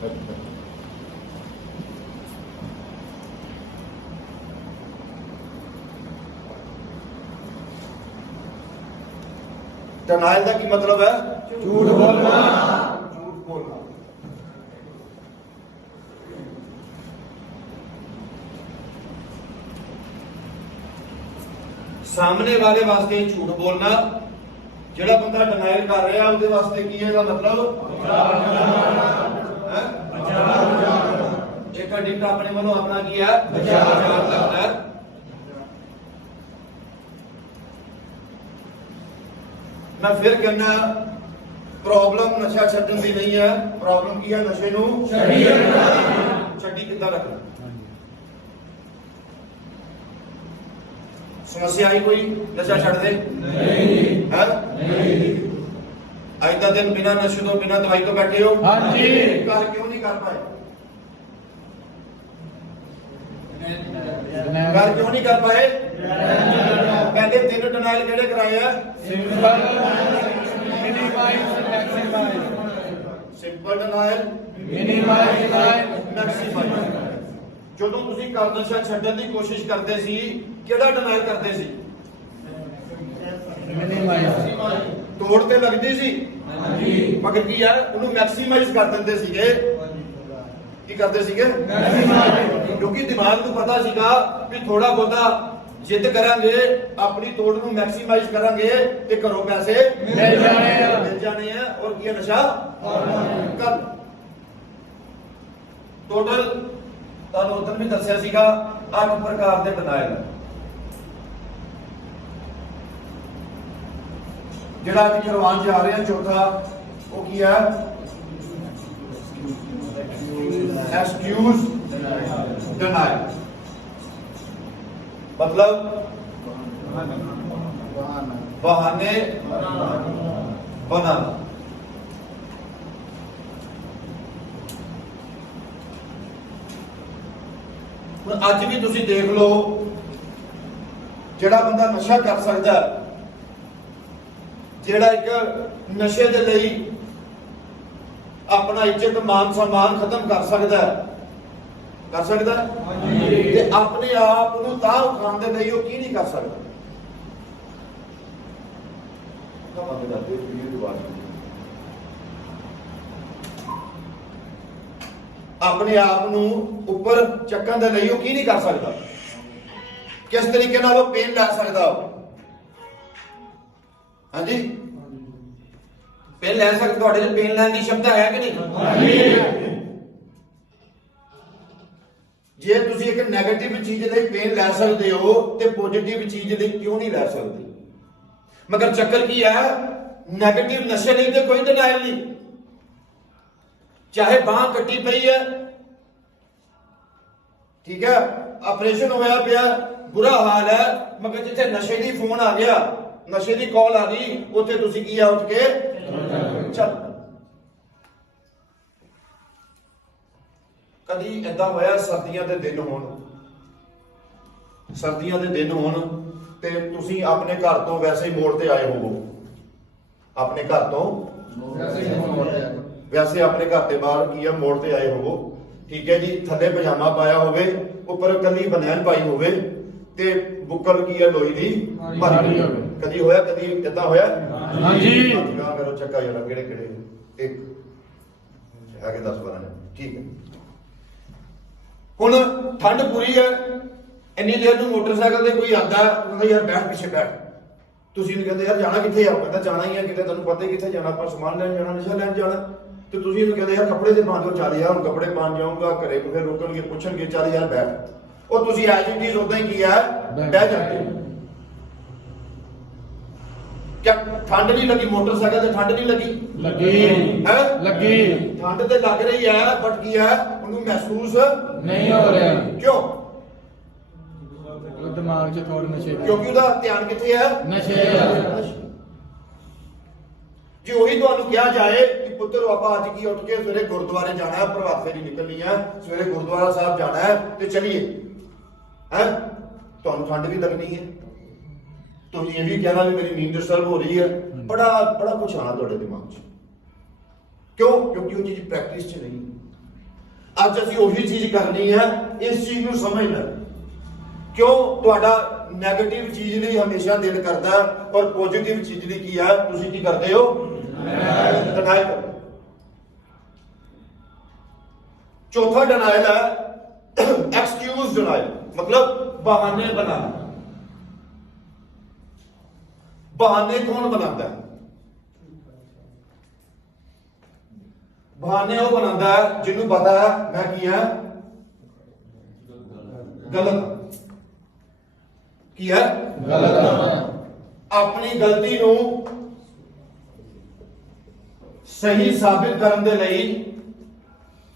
Denial का की मतलब है झूठ बोलना। झूठ बोलना। सामने वाले वास्ते झूठ बोलना, जेड़ा बंदा डिनायल कर रहा है उसके वास्ते की है मतलब एक डिट अपने वालों अपना की है लगता है। मैं फिर कहना प्रॉब्लम नशा छड्डण दी नहीं है, प्रॉब्लम की है नशे नूं छड्डी किद्दां रखना। समस्या आई कोई नशा छड़ दे है? अज का दिन बिना नशे तो बिना दवाई तो बैठे हो, घर क्यों नहीं कर पाए? घर क्यों नहीं कर पाए? पहले 3 डिनाइल केड़े कराए हैं? Simple denial, minimise denial, maximise. ਜਦੋਂ ਤੁਸੀਂ ਕਰ ਨਸ਼ਾ ਛੱਡਣ ਦੀ ਕੋਸ਼ਿਸ਼ ਕਰਦੇ ਸੀ ਕਿਹੜਾ ਡਿਨਾਈਲ ਕਰਦੇ ਸੀ? ਮਿਨੀਮਾਈਜ਼। ਤੋੜ ਤੇ ਲੱਗਦੀ ਸੀ ਹਾਂਜੀ, ਮਗਰ ਕੀ ਹੈ ਉਹਨੂੰ ਮੈਕਸਿਮਾਈਜ਼ ਕਰ ਦਿੰਦੇ ਸੀਗੇ। ਕੀ ਕਰਦੇ ਸੀਗੇ? ਮੈਕਸਿਮਾਈਜ਼। ਕਿਉਂਕਿ ਦਿਮਾਗ ਨੂੰ ਪਤਾ ਸੀਗਾ ਵੀ ਥੋੜਾ ਬਹੁਤਾ ਜਿੱਦ ਕਰਾਂਗੇ ਆਪਣੀ ਤੋੜ ਨੂੰ ਮੈਕਸਿਮਾਈਜ਼ ਕਰਾਂਗੇ ਤੇ ਘਰੋਂ ਪੈਸੇ ਮਿਲ ਜਾਣੇ ਆ ਔਰ ਕੀ ਨਸ਼ਾ ਕਰ। ਟੋਟਲ ਤੁਹਾਨੂੰ ਉਦੋਂ ਵੀ ਦੱਸਿਆ ਸੀਗਾ 8 ਪ੍ਰਕਾਰ ਦੇ ਡਿਨਾਇਲ। ਜਿਹੜਾ ਅੱਜ ਕਰਵਾਉਣ ਜਾ ਰਹੇ ਹਾਂ ਚੌਥਾ ਉਹ ਕੀ ਹੈ? Excuse denial. मतलब बहाने बनाना। अज भी तुसी देख लो जेड़ा बंदा नशा कर सकता है, जेड़ा एक नशे दे लई अपना इज्जत मान सम्मान खत्म कर सकता है, कर सकता है ते अपने आप नूं तां उठाउण दे लई ओह की नहीं कर सकदा? अपने आप नूं उपर चक्कण दे लई ओह की नहीं कर सकदा? किस तरीके नाल ओह पेन लै सकदा? हाँ जी, पेन लै सकदा? तुहाडे च पेन लैण दी क्षमता है कि नहीं? जे तुसी एक नैगेटिव चीज लई पेन लै सकते हो तो पॉजिटिव चीज लई क्यों नहीं लै सकते? मगर चक्कर की है नैगेटिव नशे लई तो कोई डिनाइल नहीं। चाहे बांह कट्टी पई है, ठीक है, ऑपरेशन होया पिया, बुरा हाल है, मगर जिथे नशे दी फोन आ गया, नशे दी कॉल आ गई, उत्थे तुसी की उठ के चल। कदी ऐसा होया सर्दियों के दिन होण, सर्दियों के दिन होण ते तुसी अपने घर तो वैसे ही मोड़ ते आए होवो, अपने घर तो वैसे अपने घर के बाहर की है मोड़ ते आए होवो, ठीक है जी, थले पजामा पाया होवे, उपर कली बनैन पाई होवे ते बुक्कल की है लोई दी मारी होवे। कदी होया? कदी ऐसा होया? हां जी। करो चक्का जरा किहड़े किहड़े एक है के 10-12 ने, ठीक है। हुण ठंड पूरी है, इन्नी देर में मोटरसाइकिल से कोई आता है, कहता यार बैठ पीछे बैठ, तुसीं नहीं कहते यार जाना कित्थे आ? कहता जाना ही है किते, तुहानूं पता ही कित्थे जाना, आपां समान लैण जाना, नशा लैण जाना। तो तुसीं इहनूं कहते यार कपड़े ते पाण दो, चल यार हुण कपड़े पाण जाऊंगा, घरे फिर रोकणगे पुछणगे, चल यार बैठ। और तुसीं एज इट इज उदां ही किया बैठ जाते हो। क्या ठंड नहीं लगी? मोटरसाइकिल से ठंड नहीं लगी? लगी है, लगी। ठंड तो लग रही है बट की है उन्हें महसूस नहीं हो रहा। क्यों? दिमाग च थोड़ा नशे, क्योंकि उसका ध्यान किथे है? नशे। जी वही तुहानूं कहा जाए कि पुत्र आपां अज की उठ के सवेरे गुरुद्वारे जाना है, प्रभात फेरी निकलनी है, सवेरे गुरुद्वारा साहब जाना है तो चलिए, है तुहानूं ठंड भी लगनी है, तो ये भी कहना भी मेरी नींद डिस्टर्ब हो रही है, बड़ा बड़ा कुछ आना तुहाडे दिमाग च। क्यों? क्योंकि वो चीज प्रैक्टिस च नहीं। ਅੱਜ ਅਸੀਂ ਉਹੀ ਚੀਜ਼ ਕਰਨੀ ਹੈ। ਇਸ ਚੀਜ਼ ਨੂੰ ਸਮਝਣਾ ਕਿਉਂ ਤੁਹਾਡਾ ਨੈਗੇਟਿਵ ਚੀਜ਼ ਲਈ ਹਮੇਸ਼ਾ ਦਿਲ ਕਰਦਾ ਔਰ ਪੋਜ਼ਿਟਿਵ ਚੀਜ਼ ਲਈ ਕੀ ਹੈ ਤੁਸੀਂ ਕੀ ਕਰਦੇ ਹੋ ਡਿਨਾਈ ਕਰਦੇ। चौथा डिनाइल है एक्सक्यूज डिनाइल, मतलब बहाने बनाना। बहाने कौन बनाता है? बहाने वो बनाता है जिन्होंने पता है मैं किया गलत, किया गलत, अपनी गलती नू सही साबित करने के लिए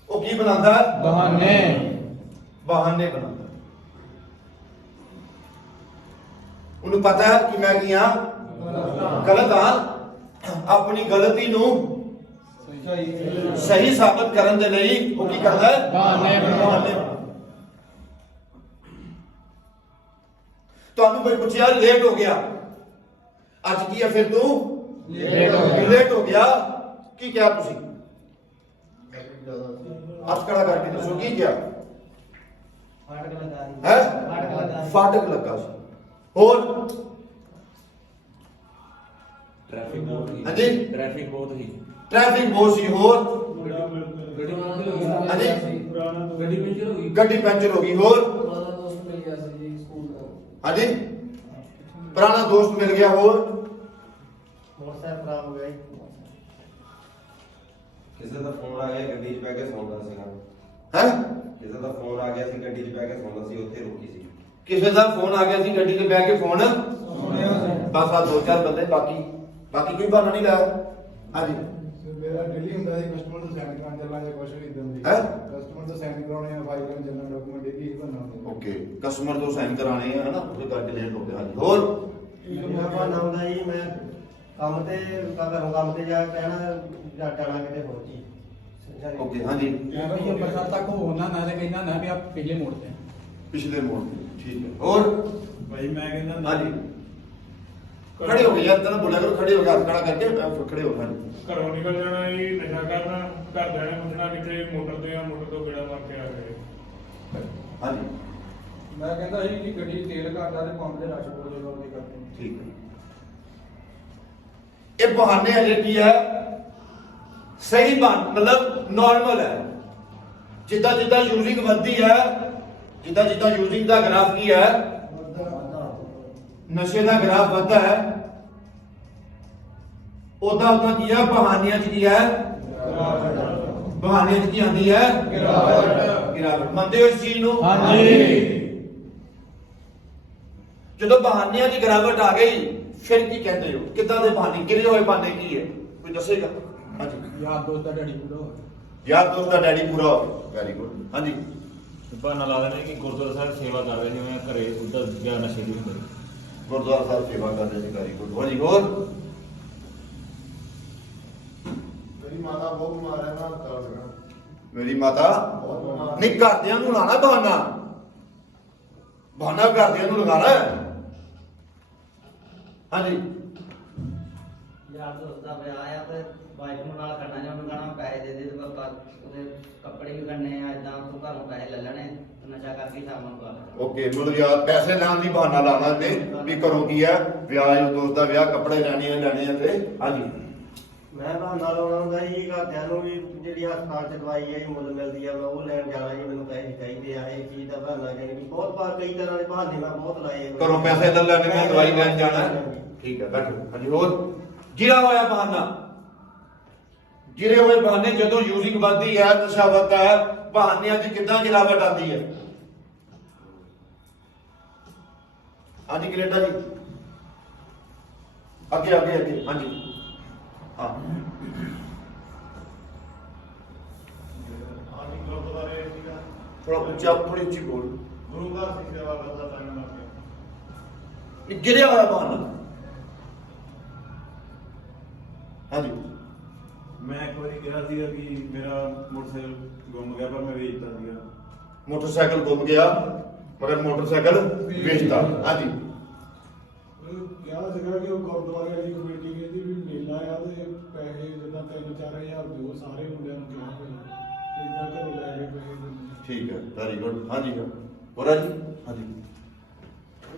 वो की बनाता है बहाने, बहाने बनाता है। उन्हें पता है कि मैं किया गलत हाँ, अपनी गलती नू सही साबित करने के लिए वो की करता है बहाने, बहाने। तो कोई पूछा लेट हो गया, आज की है फिर तू लेट हो गया की क्या तुसी आज खड़ा करके दसो की क्या है? फाटक लगा और ट्रैफिक बहुत ही, हाँ जी ट्रैफिक बहुत ही, ट्रैफिक बहुत सी और हाँ जी गड्डी पंचर होगी और हाँ जी पुराना दोस्त मिल गया और मोटरसाइकिल खराब हो गई, ਕਿਸੇ ਦਾ ਫੋਨ ਆ ਗਿਆ ਗੱਡੀ 'ਚ ਬੈ ਕੇ ਸੌਂਦਾ ਸੀਗਾ है ਕਿਸੇ ਦਾ ਫੋਨ ਆ ਗਿਆ ਸੀ ਗੱਡੀ 'ਚ ਬੈ ਕੇ ਸੌਂਦਾ ਸੀ ਉੱਥੇ ਰੁਕੀ ਸੀ किसी का फोन आ गया सी गड्डी ते बैठ के फोन बस आ दो चार बंदे बाकी बाकी कोई बहाना नहीं लाया। हाँ जी मेरा डेली ਹੁੰਦਾ ਹੈ ਕਸਟਮਰ ਤੋਂ ਸੈਂਡ ਕਰਾਉਣ ਚੱਲਣਾ ਜਾਂ ਕੁਝ ਵੀ ਇਦਾਂ ਦੀ ਹੈ ਕਸਟਮਰ ਤੋਂ ਸੈਂਡ ਕਰਾਉਣੇ ਆ ਫਾਈਲ ਕਰਨ ਚੱਲਣਾ ਡਾਕੂਮੈਂਟ ਡੇਲੀ ਹੀ ਬਣਨਾ ਹੁੰਦਾ ओके कस्टमर तो साइन कराने हैं ना उसके करके लेट हो गया। हाँ जी और ਮੇਰਾ ਬਹਾਨਾ ਹੁੰਦਾ ਜੀ ਮੈਂ ਕੰਮ ਤੇ ਘਰੋਂ ਕੰਮ ਤੇ ਜਾ ਕੇ ਕਹਿਣਾ ਜਾਟਾਣਾ ਕਿਤੇ ਹੋਰ ਜੀ ओके हाँ जी मैं भाई अंबरसर तक होना ना ते कहना ना भी आप पिछले मोड़ पे पिछले मोड़ पे ठीक है और भाई मैं कहना हाँ जी खड़े हो गए यार तरह बोला करो खड़े हो गए हाथ खड़ा करके खड़े हो। हाँ जी ਘਰੋਂ ਨਿਕਲ ਜਾਣਾ ਜੀ ਨਸ਼ਾ ਕਰਨਾ ਘਰਦਿਆਂ ਨੇ ਪੁੱਛਣਾ ਕਿੱਥੇ ਮੋਟਰ ਤੇ ਆ ਮੋਟਰ ਤੋਂ ਗੇੜਾ ਮਾਰ ਕੇ ਆ ਗਏ। हाँ जी मैं कहता जी कि गड्डी तेल घाटा ते पंप दे रश बहुत जोर ਦੀ ਕਰਦੇ ठीक है। ये बहाने हजे की है सही बात मतलब नॉर्मल है। जिदा जिदा यूजिंग बढ़ती है जिदा जिदा यूजिंग का ग्राफ की है नशे का ग्राफ बढ़ता है ओदा ओदा की है बहानियां च की है बहानियां च की आंदी है गिरावट। मनते हो इस चीज नु? हां जी ਜਦੋਂ ਬਹਾਨਿਆਂ ਦੀ ਗਿਰਾਵਟ ਆ ਗਈ ਫਿਰ ਕੀ ਕਹਿੰਦੇ ਹੋ ਕਿੱਦਾਂ ਦੇ ਬਹਾਨੇ ਕਿਹੜੇ ਹੋਏ ਬਹਾਨੇ ਕੀ ਹੈ ਕੋਈ ਦੱਸੇਗਾ? ਹਾਂਜੀ यार दोस्त ਦਾ ਡੈਡੀ ਪੂਰਾ ਹੋ ਯਾਰ ਦੋਸਤ ਦਾ ਡੈਡੀ ਪੂਰਾ ਹੋ ਗਿਆ ਵੈਰੀ ਗੁੱਡ। ਹਾਂਜੀ ਬਹਾਨਾ ਲਾ ਦੇਣਾ ਕਿ ਗੁਰਦੁਆਰਾ ਸਾਹਿਬ ਸੇਵਾ ਕਰ ਰਹੇ ਜਿਵੇਂ ਘਰੇ ਉੱਧਰ ਗਿਆ ਨਸ਼ੇ ਦੀ ਹੁੰਦੀ। ਗੁਰਦੁਆਰਾ ਸਾਹਿਬ ਸੇਵਾ ਕਰਦੇ ਸੀ ਵੈਰੀ ਗੁੱਡ। ਹਾਂਜੀ ਹੋਰ ਮੇਰੀ ਮਾਤਾ ਬਹੁਤ ਬਿਮਾਰ ਹੈ ਨਾ ਤਾਂ ਮੇਰੀ ਮਾਤਾ ਨਹੀਂ ਘਰਦਿਆਂ ਨੂੰ ਲਾਣਾ ਬਹਾਨਾ ਬਹਾਨਾ ਘਰਦਿਆਂ ਨੂੰ ਲਗਾਣਾ ਹੈ। ਹਾਂਜੀ ਯਾਰ ਦੋਸਤ ਦਾ ਵਿਆਹ ਆ ਤੇ ਵਾਈਫ ਨੂੰ ਨਾਲ ਕਰਨਾ ਜਾਂ ਉਹਨੂੰ ਕਹਣਾ ਪੈਸੇ ਦੇ ਦੇ ਤੇ ਬਾਬਾ ਉਹਦੇ ਕੱਪੜੇ ਵੀ ਕਰਨੇ ਆ ਇਦਾਂ ਤੂੰ ਘਰੋਂ ਪੈਸੇ ਲੈ ਲੈਣੇ ਤੇ ਨਸ਼ਾ ਕਰਕੇ ਸ਼ਾਮ ਨੂੰ ਕਰ ਓਕੇ ਮਤਲਬ ਯਾਰ ਪੈਸੇ ਲੈਣ ਦੀ ਬਹਾਨਾ ਲਾਣਾ ਤੇ ਵੀ ਕਰੋ ਕੀ ਹੈ ਵਿਆਹ ਦੋਸਤ ਦਾ ਵਿਆਹ ਕੱਪੜੇ ਲੈਣੇ ਆ ਤੇ ਹਾਂਜੀ ਮੈਂ ਬਹਾਨਾ ਲਾਉਣਾ ਹੁੰਦਾ ਜੀ ਘਰਦਿਆਂ ਨੂੰ ਵੀ ਜਿਹੜੀ ਹਸਪਤਾਲ ਚ ਦਵਾਈ ਹੈ ਮੁੱਲ ਮਿਲਦੀ ਆ ਮੈਂ ਉਹ ਲੈਣ ਜਾਣਾ ਜੀ ਮੈਨੂੰ ਪੈਸੇ ਚਾਹੀਦੇ ਆ ਇਹ ਚੀਜ਼ ਦਾ ਬਹਾਨਾ ਜਾਨੀ ਕਿ ਬਹੁਤ ਵਾਰ ਕਈ ਤਰ੍ਹਾਂ ਦੇ ਬਹਾਨੇ ਮੈਂ ਬਹੁਤ ਲਾਏ ਘਰੋਂ ਪੈਸੇ ਲੈ ਲੈਣੇ ਮੈਂ ਦਵਾਈ ਲੈਣ ਜਾਣਾ ਠੀਕ ਹੈ ਬੈਠੋ। ਹਾਂਜੀ ਹੋਰ ਗਿਰਾ ਹੋਇਆ ਬਹਾਨਾ ਗਿਰੇ ਹੋਏ ਬਹਾਨੇ ਜਦੋਂ ਯੂਜ਼ਿੰਗ ਵੱਧਦੀ ਹੈ ਨਸ਼ਾ ਵੱਧਦਾ ਹੈ ਬਹਾਨਿਆਂ ਦੀ ਕਿੱਦਾਂ ਗਿਰਾਵਟ ਆਉਂਦੀ ਹੈ? ਹਾਂਜੀ ਕੈਨੇਡਾ ਜੀ ਅੱਗੇ ਅੱਗੇ ਅੱਗੇ ਹਾਂਜੀ ਹਾਂ ਆਜੀ ਗੁਰਦੁਆਰੇ ਸੀਗਾ ਥੋੜਾ ਉੱਚਾ ਥੋੜੀ ਉੱਚੀ ਬੋਲ। ਗੁਰੂ ਘਰ ਦੀ ਸੇਵਾ ਕਰਦਾ ਟਾਈਮ ਲੱਗ ਗਿਆ। ਇਹ ਗਿਰਿਆ ਹੋਇਆ ਬਹਾਨਾ ਹਾਂਜੀ ਮੈਂ ਇੱਕ ਵਾਰੀ ਕਿਹਾ ਸੀਗਾ ਕਿ ਮੇਰਾ ਮੋਟਰਸਾਈਕਲ ਗੁੰਮ ਗਿਆ ਪਰ ਮੈਂ ਵੇਚਤਾ ਸੀਗਾ। ਮੋਟਰਸਾਈਕਲ ਗੁੰਮ ਗਿਆ ਮਗਰ ਮੋਟਰਸਾਈਕਲ ਵੇਚਤਾ। ਹਾਂਜੀ ਕਿਹਾ ਸੀਗਾ ਕਿ ਉਹ ਗੁਰਦੁਆਰੇ ਵਾਲੀ ਕਮੇਟੀ ਕਹਿੰਦੀ ਵੀ ਮੇਲਾ ਆ ਤੇ ਪੈਸੇ ਜਿੱਦਾਂ 3-4 ਹਜ਼ਾਰ ਦਿਓ ਸਾਰੇ ਮੁੰਡਿਆਂ ਨੂੰ ਕਿਹਾ ਹੋਇਆ ਇਦਾਂ ਘਰੋਂ ਲੈ ਕੇ ਪੈਸੇ ਠੀਕ ਹੈ, ਵੈਰੀ ਗੁੱਡ। ਹਾਂਜੀ ਹੋਰਾ ਜੀ। ਹਾਂਜੀ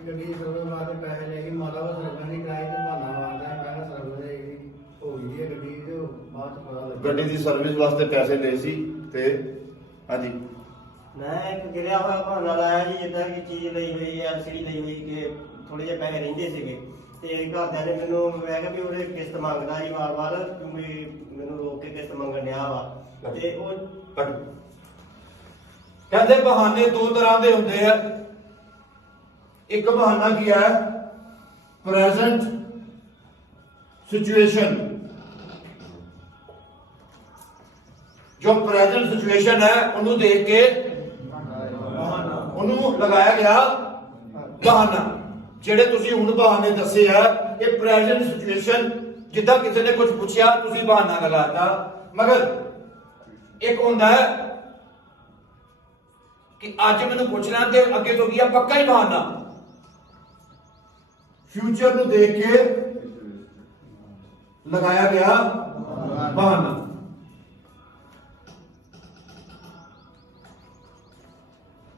ਗੱਡੀ ਸਰਵਿਸ ਵਾਸਤੇ ਪੈਸੇ ਲੈ ਕੇ ਮਾਤਾ ਦਾ ਸਰਵਿਸ ਨਹੀਂ ਕਰਾਈ ਤੇ ਬਹਾਨਾ ਮਾਰਦਾ ਹੈ, ਪਹਿਲਾਂ ਸਰਵਿਸ ਹੈਗੀ ਹੋ ਗਈ ਹੈ ਗੱਡੀ ਤੇ ਬਾਅਦ ਚ ਪਤਾ ਲੱਗਾ ਗੱਡੀ ਦੀ ਸਰਵਿਸ ਵਾਸਤੇ ਪੈਸੇ ਲਏ ਸੀ ਤੇ ਹਾਂਜੀ ਮੈਂ ਇੱਕ ਗਿਰਿਆ ਹੋਇਆ ਬਹਾਨਾ ਲਾਇਆ ਜੀ, ਜਿੱਦਾਂ ਕਿ ਚੀਜ਼ ਲਈ ਹੋਈ ਹੈ, LCD ਲਈ ਹੋਈ ਕਿ ਥੋੜੇ ਜਿਹੇ ਪੈਸੇ ਰਹਿੰਦੇ ਸੀਗੇ ਤੇ ਘਰਦਿਆਂ ਨੇ ਮੈਨੂੰ, ਮੈਂ ਕਿਹਾ ਵੀ ਉਹਦੇ ਕਿਸ਼ਤ ਮੰਗਦਾ ਜੀ ਵਾਰ-ਵਾਰ, ਕਿਉਂਕਿ ਮੈਨੂੰ ਰੋਕ ਕੇ ਕਿਸ਼ਤ ਮੰਗਣ ਡਿਆ ਵਾ ਤੇ ਉਹ ਕਹਿੰਦੇ ਬਹਾਨੇ ਦੋ ਤਰ੍ਹਾਂ ਦੇ ਹੁੰਦੇ ਆ। ਇੱਕ ਬਹਾਨਾ ਕੀ ਹੈ, ਪ੍ਰੈਜ਼ੈਂਟ ਸਿਚੁਏਸ਼ਨ। ਜੋ ਪ੍ਰੈਜ਼ੈਂਟ ਸਿਚੁਏਸ਼ਨ ਹੈ ਉਹਨੂੰ ਦੇਖ ਕੇ ਉਹਨੂੰ ਲਗਾਇਆ ਗਿਆ ਬਹਾਨਾ। ਜਿਹੜੇ ਤੁਸੀਂ ਹੁਣ ਬਹਾਨੇ ਦੱਸੇ ਆ ਇਹ ਪ੍ਰੈਜ਼ੈਂਟ ਸਿਚੁਏਸ਼ਨ, ਜਿੱਦਾਂ ਕਿਸੇ ਨੇ ਕੁਝ ਪੁੱਛਿਆ ਤੁਸੀਂ ਬਹਾਨਾ ਲਗਾਤਾ। ਮਗਰ ਇੱਕ ਹੁੰਦਾ ਹੈ ਕਿ ਅੱਜ ਮੈਨੂੰ ਪੁੱਛਣਾ ਤੇ ਅੱਗੇ ਤੋਂ ਕੀ ਆ ਪੱਕਾ ਹੀ ਬਹਾਨਾ, ਫਿਊਚਰ ਨੂੰ ਦੇਖ ਕੇ ਲਗਾਇਆ ਗਿਆ ਬਹਾਨਾ।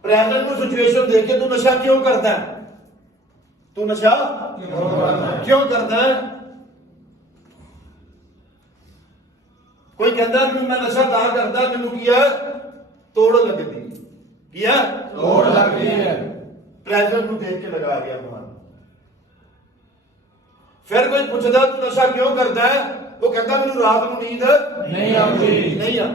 ਪ੍ਰੈਜ਼ੈਂਟ ਨੂੰ ਸਿਚੁਏਸ਼ਨ ਦੇਖ ਕੇ ਤੂੰ ਨਸ਼ਾ ਕਿਉਂ ਕਰਦਾ ਹੈ, ਤੂੰ ਨਸ਼ਾ ਕਿਉਂ ਕਰਦਾ ਹੈ? ਕੋਈ ਕਹਿੰਦਾ ਮੈਂ ਨਸ਼ਾ ਤਾਂ ਕਰਦਾ ਮੈਨੂੰ ਕੀ ਹੈ ਤੋੜ ਲੱਗਦੀ, ਕੀ ਹੈ ਤੋੜ ਲੱਗਦੀ ਹੈ। ਪ੍ਰੈਜ਼ੈਂਟ ਨੂੰ ਦੇਖ ਕੇ ਲਗਾਇਆ ਗਿਆ ਬਹਾਨਾ। ਫਿਰ ਕੋਈ ਪੁੱਛਦਾ ਤੂੰ ਨਸ਼ਾ ਕਿਉਂ ਕਰਦਾ ਹੈ, ਉਹ ਕਹਿੰਦਾ ਮੈਨੂੰ ਰਾਤ ਨੂੰ ਨੀਂਦ ਨਹੀਂ ਆਉਂਦੀ, ਨਹੀਂ ਆ।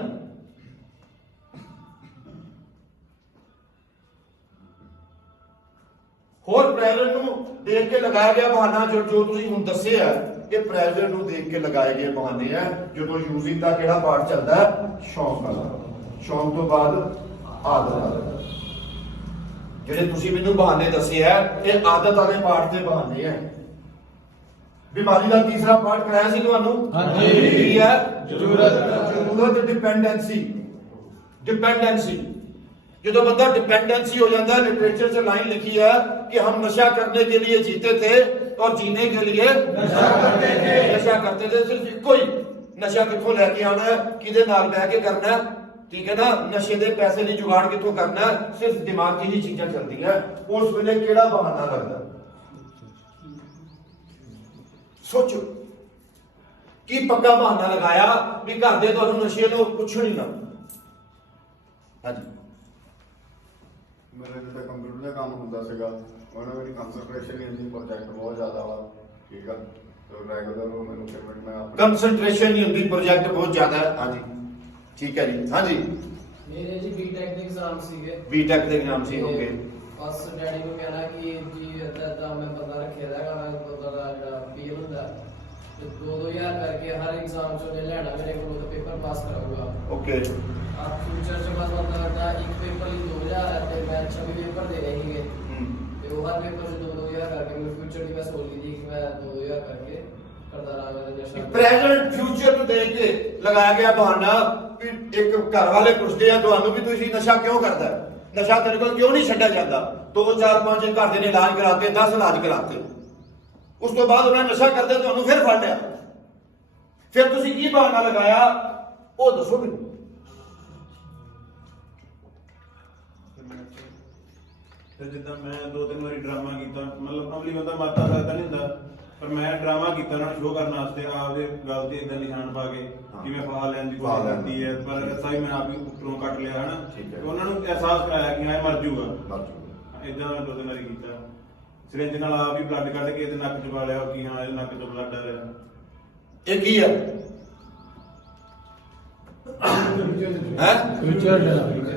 ਹੋਰ ਪ੍ਰੈਜ਼ੈਂਟ ਨੂੰ ਦੇਖ ਕੇ ਲਗਾਇਆ ਗਿਆ ਬਹਾਨਾ, ਜੋ ਤੁਸੀਂ ਹੁਣ ਦੱਸੇ ਆ ਇਹ ਪ੍ਰੈਜ਼ੈਂਟ ਨੂੰ ਦੇਖ ਕੇ ਲਗਾਏ ਗਏ ਬਹਾਨੇ ਆ। ਜਦੋਂ ਯੂਜ਼ਿੰਗ ਦਾ ਕਿਹੜਾ ਪਾਰਟ ਚੱਲਦਾ ਹੈ, ਸ਼ੌਂਕ ਵਾਲਾ। ਸ਼ੌਂਕ ਤੋਂ ਬਾਅਦ ਆਦਤ ਵਾਲਾ। ਜਿਹੜੇ ਤੁਸੀਂ ਮੈਨੂੰ ਬਹਾਨੇ ਦੱਸੇ ਆ ਇਹ ਆਦਤ ਵਾਲੇ ਪਾਰਟ ਦੇ ਬਹਾਨੇ ਆ। ਬਿਮਾਰੀ ਦਾ ਤੀਸਰਾ ਪਾਰਟ ਕਰਾਇਆ ਸੀ ਤੁਹਾਨੂੰ, ਹਾਂਜੀ ਕੀ ਹੈ ਜ਼ਰੂਰਤ, ਡਿਪੈਂਡੈਂਸੀ। ਡਿਪੈਂਡੈਂसी, ਜਦੋਂ बंदा डिपेंडेंसी हो जाता है, लिटरेचर से लाइन लिखी है कि हम नशा करने के लिए जीते थे और जीने के लिए नशा करते थे। सिर्फ इको ही नशा कितों लैके आना है, किदे नाल बह के करना है, ठीक है ना। नशे दे पैसे नहीं जुगाड़ कितों करना है, सिर्फ दिमाग की ही चीजें चलती है। उस वेले केड़ा बहाना लगता, सोचो की पक्का बहाना लगाया भी घर दे तुहानू नशे नो पुछण ही ना। हाँ जी, मेरा जिदा कंप्यूटर का काम होंदा सीगा, ਉਹਨਾਂ ਮੇਰੀ ਕੰਸੈਂਟਰੇਸ਼ਨ ਨਹੀਂ ਹੁੰਦੀ, ਪ੍ਰੋਜੈਕਟ ਬਹੁਤ ਜ਼ਿਆਦਾ ਵਾ, ਠੀਕ ਆ। ਤੇ ਰੈਗੂਲਰ ਮੈਨੂੰ ਪੇਮੈਂਟ ਮੈਂ ਆਪਣੀ ਕੰਸੈਂਟਰੇਸ਼ਨ ਨਹੀਂ ਹੁੰਦੀ, ਪ੍ਰੋਜੈਕਟ ਬਹੁਤ ਜ਼ਿਆਦਾ ਹੈ। ਹਾਂਜੀ ਠੀਕ ਹੈ ਜੀ। ਹਾਂਜੀ ਮੇਰੇ ਜੀ ਬੀਟੈਕ ਦੇ ਐਗਜ਼ਾਮ ਸੀਗੇ, ਬੀਟੈਕ ਦੇ ਐਗਜ਼ਾਮ ਸੀ, ਓਕੇ। ਬਸ ਡੈਡੀ ਨੂੰ ਕਹਿਣਾ ਕਿ ਜੀ ਇੱਦਾਂ ਮੈਂ ਬੰਦਾ ਰੱਖਿਆ ਦਾ ਗਾ, ਬੰਦਾ ਦਾ ਜਿਹੜਾ ਪੀਏ ਹੁੰਦਾ ਤੇ 2-2000 ਕਰਕੇ ਹਰ ਐਗਜ਼ਾਮ ਚੋਂ ਲੈਣਾ ਮੇਰੇ ਕੋਲ, ਤਾਂ ਪੇਪਰ ਪਾਸ ਕਰਾਊਗਾ, ਓਕੇ। ਆਪ ਫਿਊਚਰ ਚ ਬਸ ਬੰਦਾ ਦਾ ਇੱਕ ਪੇਪਰ ਲਈ 2000 ਹੈ ਤੇ ਮੈਂ 26 ਪੇਪਰ ਦੇ ਰਹੇ ਸੀਗੇ ਤੇ ਉਹ ਹਰ ਪੇਪਰ ਚ 2-2000 ਕਰਕੇ ਮੇਰੇ ਫਿਊਚਰ ਦੀ ਮੈਂ ਸੋਚ ਲਈ ਕਿ ਮੈਂ 2000 ਕਰਕੇ ਕਰਦਾ ਰਹਾਂਗਾ ਤੇ ਨਸ਼ਾ। ਪ੍ਰੈਜ਼ੈਂਟ ਫਿਊਚਰ ਨੂੰ ਦੇਖ ਕੇ ਲਗਾਇਆ ਗਿਆ ਬਹਾਨਾ ਵੀ ਇੱਕ ਘਰ ਵਾਲੇ ਪੁੱਛਦੇ ਆ ਤੁਹਾਨੂੰ ਵੀ ਤੁਸੀਂ ਨਸ਼ਾ ਕਿਉਂ ਕਰਦਾ, ਨਸ਼ਾ ਤੇਰੇ ਕੋਲ ਕਿਉਂ ਨਹੀਂ ਛੱਡਿਆ ਜਾਂਦਾ। 2-4-5 ਘਰ ਦੇ ਨੇ ਇਲਾਜ ਕਰਾਤੇ, 10 ਇਲਾਜ ਕਰਾਤੇ, ਉਸ ਤੋਂ ਬਾਅਦ ਉਹਨਾਂ ਨਸ਼ਾ ਕਰਦੇ ਤੁਹਾਨੂੰ ਫਿਰ ਫੜ ਲਿਆ। ਫਿਰ ਤੁਸੀਂ ਕੀ ਬਹਾਨਾ ਲਗਾਇਆ ਉਹ ਦੱਸੋ ਮੈਨੂੰ। ਤੇ ਜਿੱਦਾਂ ਮੈਂ 2-3 ਵਾਰੀ ਡਰਾਮਾ ਕੀਤਾ, ਮਤਲਬ ਅਮਲੀ ਬੰਦਾ ਮਾਤਾ ਸਕਦਾ ਨਹੀਂ ਹੁੰਦਾ, ਪਰ ਮੈਂ ਡਰਾਮਾ ਕੀਤਾ ਉਹਨਾਂ ਨੂੰ ਸ਼ੋਅ ਕਰਨ ਵਾਸਤੇ, ਆਪਦੇ ਗੱਲ ਤੇ ਇਦਾਂ ਨਿਸ਼ਾਨ ਪਾ ਕੇ ਕਿ ਮੈਂ ਫਾਹਾ ਲੈਣ ਦੀ ਕੋਸ਼ਿਸ਼ ਕਰਦੀ ਹੈ, ਪਰ ਐਸਾ ਹੀ ਮੈਂ ਆਪ ਹੀ ਉੱਪਰੋਂ ਕੱਟ ਲਿਆ ਹੈ ਨਾ। ਤੇ ਉਹਨਾਂ ਨੂੰ ਅਹਿਸਾਸ ਕਰਾਇਆ ਕਿ ਹਾਂ ਮਰ ਜਾਊਗਾ। ਇਦਾਂ ਮੈਂ 2-3 ਵਾਰੀ ਕੀਤਾ, ਸਿਰਿੰਜ ਨਾਲ ਆਪ ਹੀ ਬਲੱਡ ਕੱਢ ਕੇ ਤੇ ਨੱਕ ਚ ਪਾ ਲਿਆ ਕਿ ਹਾਂ ਇਹ ਨੱਕ ਤੋਂ ਬਲੱਡ ਆ ਰਿਹਾ। ਇਹ ਕੀ ਹੈ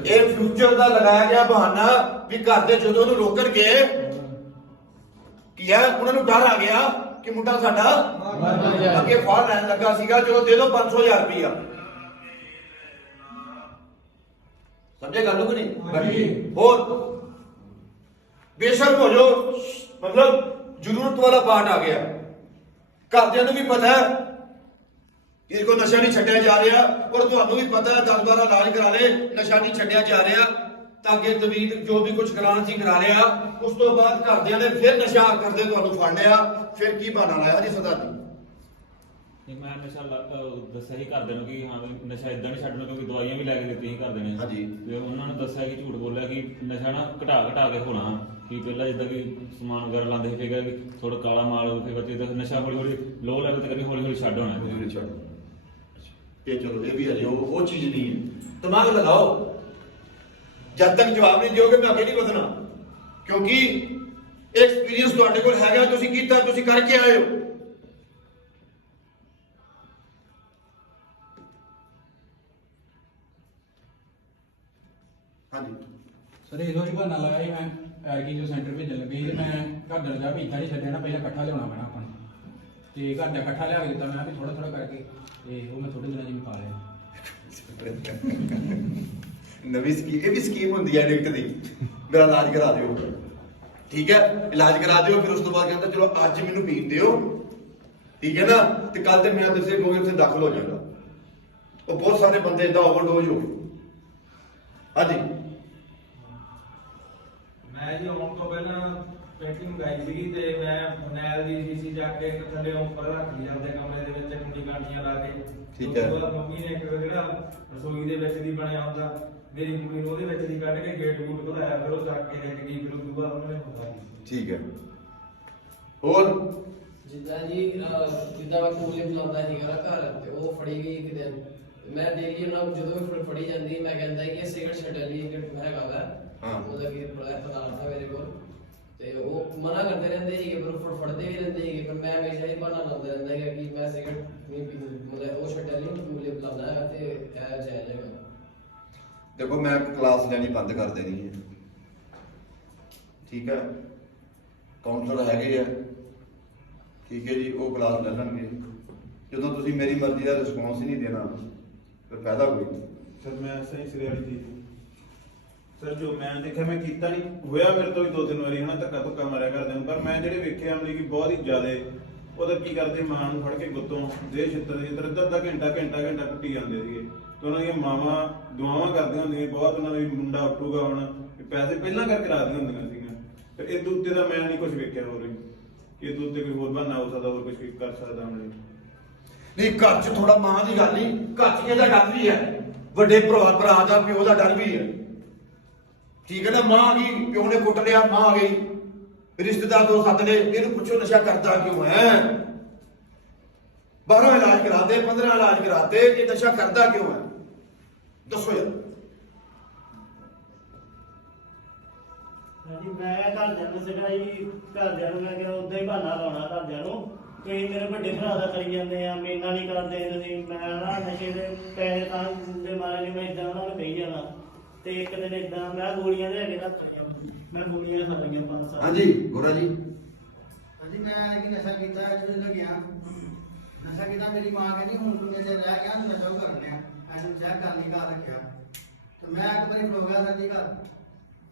ਇਹ ਫਿਊਚਰ ਦਾ ਲਗਾਇਆ ਗਿਆ ਬਹਾਨਾ ਵੀ ਘਰ ਦੇ ਜਦੋਂ ਉਹਨੂੰ ਰੋਕਣਗੇ ਕੀ ਹੈ, ਉਹਨਾਂ ਨੂੰ ਡਰ ਆ ਗਿਆ ਕਿ ਮੁੰਡਾ ਸਾਡਾ ਅੱਗੇ ਫਾੜ ਲੈਣ ਲੱਗਾ ਸੀਗਾ, ਚਲੋ ਦੇ ਦਿਓ 500,000 ਰੁਪਇਆ। ਸਮਝੇ ਗੱਲ ਨੂੰ ਕਿ ਨਹੀਂ। ਹੋਰ ਬੇਸ਼ਰਮ ਹੋ ਜਾਓ, ਮਤਲਬ ਜ਼ਰੂਰਤ ਵਾਲਾ ਪਾਰਟ ਆ ਗਿਆ। ਘਰਦਿਆਂ ਨੂੰ ਵੀ ਪਤਾ ਹੈ ਕਿ ਕੋਈ ਨਸ਼ਾ ਨਹੀਂ ਛੱਡਿਆ ਜਾ ਰਿਹਾ, ਔਰ ਤੁਹਾਨੂੰ ਵੀ ਪਤਾ ਹੈ 10-12 ਇਲਾਜ ਕਰਾ ਲਏ, ਨਸ਼ਾ ਨਹੀਂ ਛੱਡਿਆ ਜਾ ਰਿਹਾ, ਤਾਂ ਅੱਗੇ ਤਵੀਤ ਜੋ ਵੀ ਕੁਝ ਕਰਾਉਣਾ ਸੀ ਕਰਾ ਲਿਆ। ਉਸ ਤੋਂ ਬਾਅਦ ਘਰਦਿਆਂ ਨੇ ਫਿਰ ਨਸ਼ਾ ਕਰਦੇ ਤੁਹਾਨੂੰ ਫੜ ਲਿਆ, ਫਿਰ ਕੀ ਬਹਾਨਾ ਲਾਇਆ ਜੀ ਸਰਦਾਰ ਜੀ? ਨਹੀਂ ਮੈਂ ਨਸ਼ਾ ਦੱਸਿਆ ਸੀ ਘਰਦਿਆਂ ਨੂੰ ਕਿ ਹਾਂ ਵੀ ਨਸ਼ਾ ਇਦਾਂ ਨਹੀਂ ਛੱਡਣਾ, ਕਿਉਂਕਿ ਦਵਾਈਆਂ ਵੀ ਲੈ ਕੇ ਦਿੱਤੀਆਂ ਸੀ ਘਰਦਿਆਂ ਨੇ। ਹਾਂਜੀ। ਤੇ ਉਹਨਾਂ ਨੂੰ ਦੱਸਿਆ ਕਿ ਝੂਠ ਬੋਲਿਆ ਕਿ ਨਸ਼ਾ ਨਾ ਘਟਾ ਕੇ ਹੋਣਾ, ਕਿ ਪਹਿਲਾਂ ਜਿੱਦਾਂ ਕਿ ਸਮਾਨ ਵਗੈਰਾ ਲਾਉਂਦੇ ਸੀ, ਫਿਰ ਕਿ ਥੋੜਾ ਕਾਲਾ ਮਾਲ ਫਿਰ ਬੱਚੇ ਦਾ ਨਸ਼ਾ ਹੌਲੀ ਲੋ ਲੈਵਲ ਤੇ ਕਰਕੇ ਹੌਲੀ ਛੱਡ ਹੋਣਾ। ਇਹ ਚਲੋ ਇਹ ਵੀ ਅਜੇ ਉਹ ਚੀਜ਼ ਨਹੀਂ ਹੈ। ਦਿਮਾਗ ਲਗਾਓ, ਜਦ ਤੱਕ ਜਵਾਬ ਨਹੀਂ ਦਿਓਗੇ ਮੈਂ ਅੱਗੇ ਨਹੀਂ ਵਧਣਾ, ਕਿਉਂਕਿ ਐਕਸਪੀਰੀਅੰਸ ਤੁਹਾਡੇ ਕੋਲ ਹੈਗਾ, ਤੁਸੀਂ ਕੀਤਾ, ਤੁਸੀਂ ਕਰਕੇ ਆਏ ਹੋ। ਹਾਂਜੀ ਸਰ ਇਹੋ ਹੀ ਬਹਾਨਾ ਲਾਇਆ ਸੀ ਮੈਂ ਐਰਕੀ ਜੋ ਸੈਂਟਰ ਭੇਜਣ ਲੱਗੇ ਸੀ, ਤੇ ਮੈਂ ਘਰ ਦਾ ਜਾ ਭੀਖਾ ਨਹੀਂ ਛੱਡਿਆ ਨਾ, ਪਹਿਲਾਂ ਇਕੱਠਾ ਲਿਆਉਣਾ ਪੈਣਾ ਆਪਾਂ ਨੂੰ, ਤੇ ਘਰ ਦਾ ਇਕੱਠਾ ਲਿਆ ਕੇ ਦਿੱਤਾ ਮੈਂ ਵੀ ਥੋੜਾ ਕਰਕੇ, ਤੇ ਉਹ ਮੈਂ ਥੋੜੇ ਦਿਨਾਂ 'ਚ ਮੁਕਾ ਲਿਆ। ਨਵੀਂ ਸਕੀਮ, ਇਹ ਵੀ ਸਕੀਮ ਹੁੰਦੀ ਹੈ ਡਿਕਟ ਦੀ, ਮੇਰਾ ਇਲਾਜ ਕਰਾ ਦਿਓ, ਠੀਕ ਹੈ, ਇਲਾਜ ਕਰਾ ਦਿਓ, ਫਿਰ ਉਸ ਤੋਂ ਬਾਅਦ ਕਹਿੰਦਾ ਚਲੋ ਅੱਜ ਮੈਨੂੰ ਪੀਣ ਦਿਓ, ਠੀਕ ਹੈ ਨਾ, ਤੇ ਕੱਲ ਤੇ ਮੈਂ ਦੱਸੇ ਕੋਲ ਉੱਥੇ ਦਾਖਲ ਹੋ ਜਾਊਗਾ। ਉਹ ਬਹੁਤ ਸਾਰੇ ਬੰਦੇ ਇਦਾਂ ਓਵਰਡੋਜ਼ ਹੋ। ਹਾਂਜੀ ਮੈਂ ਜੀ ਆਉਣ ਤੋਂ ਪਹਿਲਾਂ ਪੇਂਟਿੰਗ ਮੰਗਾਈ ਸੀਗੀ, ਤੇ ਮੈਂ ਫਰਨੈਲ ਦੀ ਸ਼ੀਸ਼ੀ ਜਾ ਕੇ ਥੱਲੇ ਉੱਪਰ ਰੱਖ ਲਈ ਆਪਣੇ ਕਮਰੇ ਦੇ ਵਿੱਚ ਕੁੰਡੀ ਕਾਂਡੀਆਂ ਲਾ ਕੇ। ਠੀਕ ਹੈ। ਉਸ ਤੋਂ ਬਾਅਦ ਮੰਮੀ ਨੇ ਇੱਕ ਜਿਹੜਾ ਰਸੋਈ ਦੇ ਵਿੱਚ ਦੀ ਬਣਿਆ ਹੁੰਦਾ, ਮੇਰੀ ਕੁੜੀ ਨੂੰ ਉਹਦੇ ਵਿੱਚ ਦੀ ਕੱਢ ਕੇ ਗੇਟ ਗੂਟ ਖੁਲਾਇਆ, ਫਿਰ ਉਹ ਚੱਕ ਕੇ ਲੈ ਕੇ ਗਈ, ਫਿਰ ਉਸ ਤੋਂ ਬਾਅਦ ਉਹਨਾਂ ਨੇ ਪਤਾ ਨਹੀਂ। ਠੀਕ ਹੈ। ਹੋਰ ਜਿੱਦਾਂ ਜੀ ਜਿੱਦਾਂ ਮੈਂ ਕੋਲੇ ਬੁਲਾਉਂਦਾ ਸੀਗਾ ਨਾ ਘਰ, ਤੇ ਉਹ ਫੜੀ ਗਈ ਇੱਕ ਦਿਨ। ਮੈਂ ਡੇਲੀ ਉਹਨਾਂ ਨੂੰ ਜਦੋਂ ਵੀ ਫੜੀ ਜਾਂਦੀ ਮੈਂ ਕਹਿੰਦਾ ਕਿ ਸਿਗਰਟ ਛੱਡਣ ਲਈ ਇੱਕ ਹੈਗਾ ਵਾ, ਮਤਲਬ ਕਿ ਬੜਾ ਪਦਾਰਥ ਆ ਮੇਰੇ ਕੋਲ, ਤੇ ਉਹ ਮਨਾ ਕਰਦੇ ਰਹਿੰਦੇ ਸੀਗੇ, ਪਰ ਫੜਦੇ ਵੀ ਰਹਿੰਦੇ ਸੀਗੇ, ਪਰ ਮੈਂ ਹਮੇਸ਼ਾ ਇਹ ਬਹਾਨਾ ਲਾਉਂਦਾ ਰਹਿੰਦਾ ਹੈਗਾ ਕਿ ਮੈਂ ਸਿਗਰਟ ਨਹੀਂ ਪੀਂਦਾ, ਮਤਲਬ ਉਹ ਛੱਡਣ ਲਈ ਕੋਲੇ ਬੁਲਾਉਂਦਾ ਹੈਗਾ, ਤੇ ਇਹ ਜਾਇਜ਼ ਹੈਗਾ। ਦੇਖੋ ਮੈਂ ਕਲਾਸ ਲੈਣੀ ਬੰਦ ਕਰ ਦੇਣੀ ਹੈ, ਠੀਕ ਹੈ, ਕਾਉਂਸਲਰ ਹੈਗੇ ਆ, ਠੀਕ ਹੈ ਜੀ, ਉਹ ਕਲਾਸ ਲੈ ਲੈਣਗੇ। ਜਦੋਂ ਤੁਸੀਂ ਮੇਰੀ ਮਰਜ਼ੀ ਦਾ ਰਿਸਪੌਂਸ ਹੀ ਨਹੀਂ ਦੇਣਾ ਫਿਰ ਫਾਇਦਾ ਕੋਈ ਨਹੀਂ। ਸਰ ਮੈਂ ਸਹੀ ਸਿਰੇ ਵਾਲੀ ਚੀਜ਼ ਸਰ ਜੋ ਮੈਂ ਦੇਖਿਆ ਮੈਂ ਕੀਤਾ ਨਹੀਂ, ਹੋਇਆ ਮੇਰੇ ਤੋਂ ਵੀ 2-3 ਵਾਰੀ ਹਨਾ ਧੱਕਾ ਧੁੱਕਾ ਮਾਰਿਆ ਕਰਦੇ ਨੂੰ, ਪਰ ਮੈਂ ਜਿਹੜੇ ਵੇਖੇ ਅਮਲੀ ਕਿ ਬਹੁਤ ਹੀ ਜ਼ਿਆਦੇ ਉਹਦਾ ਕੀ ਕਰਦੇ, ਮਾਂ ਨੂੰ ਫੜ ਕੇ ਗੁੱਤੋਂ ਦੇ ਛਿੱਤਰ ਅੱਧਾ ਘੰਟਾ ਕੁੱਟੀ ਜਾਂਦੇ ਸੀਗੇ, ਤੇ ਉਹਨਾਂ ਦੀਆਂ ਮਾਵਾਂ ਦੁਆਵਾਂ ਕਰਦੀਆਂ ਹੁੰਦੀਆਂ ਬਹੁਤ, ਉਹਨਾਂ ਦਾ ਮੁੰਡਾ ਉੱਠੂਗਾ ਹੁਣ, ਪੈਸੇ ਪਹਿਲਾਂ ਕਰਕੇ ਰਾਦੀਆਂ ਹੁੰਦੀਆਂ ਸੀਗੀਆਂ। ਫਿਰ ਇਹ ਉੱਤੇ ਦਾ ਮੈਂ ਨਹੀਂ ਕੁਝ ਵੇਖਿਆ ਹੋਰ ਕਿ ਇਹ ਉੱਤੇ ਕੋਈ ਹੋਰ ਬਹਾਨਾ ਹੋ ਸਕਦਾ, ਹੋਰ ਕੁਝ ਕਰ ਸਕਦਾ ਅਮਲੀ ਨਹੀਂ। ਘਰ 'ਚ ਥੋੜਾ ਮਾਂ ਦੀ ਗੱਲ ਨਹੀਂ, ਘਰ 'ਚ ਇਹਦਾ ਡਰ ਵੀ ਹੈ, ਵੱਡੇ ਭਰਾ ਦਾ ਪਿਓ ਦਾ ਡਰ ਵੀ ਹੈ, ਠੀਕ ਹੈ ਨਾ। ਮਾਂ ਆ ਗਈ, ਪਿਓ ਨੇ ਕੁੱਟ ਲਿਆ, ਮਾਂ ਆ ਗਈ, ਰਿਸ਼ਤੇਦਾਰ ਦੋ ਸੱਦ ਲਏ, ਇਹਨੂੰ ਪੁੱਛੋ ਨਸ਼ਾ ਕਰਦਾ ਕਿਉਂ ਹੈ, ਬਾਹਰੋਂ ਇਲਾਜ ਕਰਾਤੇ, 15 ਇਲਾਜ ਕਰਾਤੇ, ਇਹ ਨਸ਼ਾ ਕਰਦਾ ਕਿਉਂ ਹੈ, ਦੱਸੋ ਯਾਰ। ਹਾਂਜੀ ਮੈਂ ਘਰਦਿਆਂ ਨੂੰ ਸੀਗਾ ਜੀ, ਘਰਦਿਆਂ ਨੂੰ ਮੈਂ ਕਿਹਾ ਉਦਾਂ ਹੀ ਬਹਾਨਾ ਲਾਉਣਾ ਘਰਦਿਆਂ ਨੂੰ, ਕਈ ਮੇਰੇ ਵੱਡੇ ਭਰਾ ਦਾ ਕਰੀ ਜਾਂਦੇ ਆ, ਮੇਰੇ ਨਾਲ ਨਹੀਂ ਕਰਦੇ ਤੁਸੀਂ, ਮੈਂ ਨਾ ਨਸ਼ੇ ਦੇ ਪੈਸੇ ਤਾਂ ਦੇ ਮਾਰੇ ਨੇ, ਮੈਂ ਇਦਾਂ ਉਹਨਾਂ ਨੂੰ ਕਹੀ ਜਾਣਾ। ਤੇ ਇੱਕ ਦਿਨ ਇਦਾਂ ਮੈਂ ਗੋਲੀਆਂ ਲੈ ਕੇ ਰੱਖ ਲਿਆ, ਮੈਂ ਗੋਲੀਆਂ ਖਾ ਲਈਆਂ 5 ਸਾਲ। ਹਾਂਜੀ ਗੋਰਾ ਜੀ। ਹਾਂਜੀ ਮੈਂ ਕੀ ਨਸ਼ਾ ਕੀਤਾ ਜਦੋਂ ਗਿਆ, ਨਸ਼ਾ ਕੀਤਾ, ਮੇਰੀ ਮਾਂ ਕਹਿੰਦੀ ਹੁਣ ਤੂੰ ਨਸ਼ੇ ਰਹਿ ਗਿਆ, ਤੂੰ ਨਸ਼ਾ ਕਰ ਲਿਆ, ਐਨੂੰ ਚੈੱਕ ਕਰਨੀ ਘਰ ਰੱਖਿਆ। ਤੇ ਮੈਂ ਇੱਕ ਵਾਰੀ ਖਲੋ ਗਿਆ ਸਾਡੀ ਘਰ,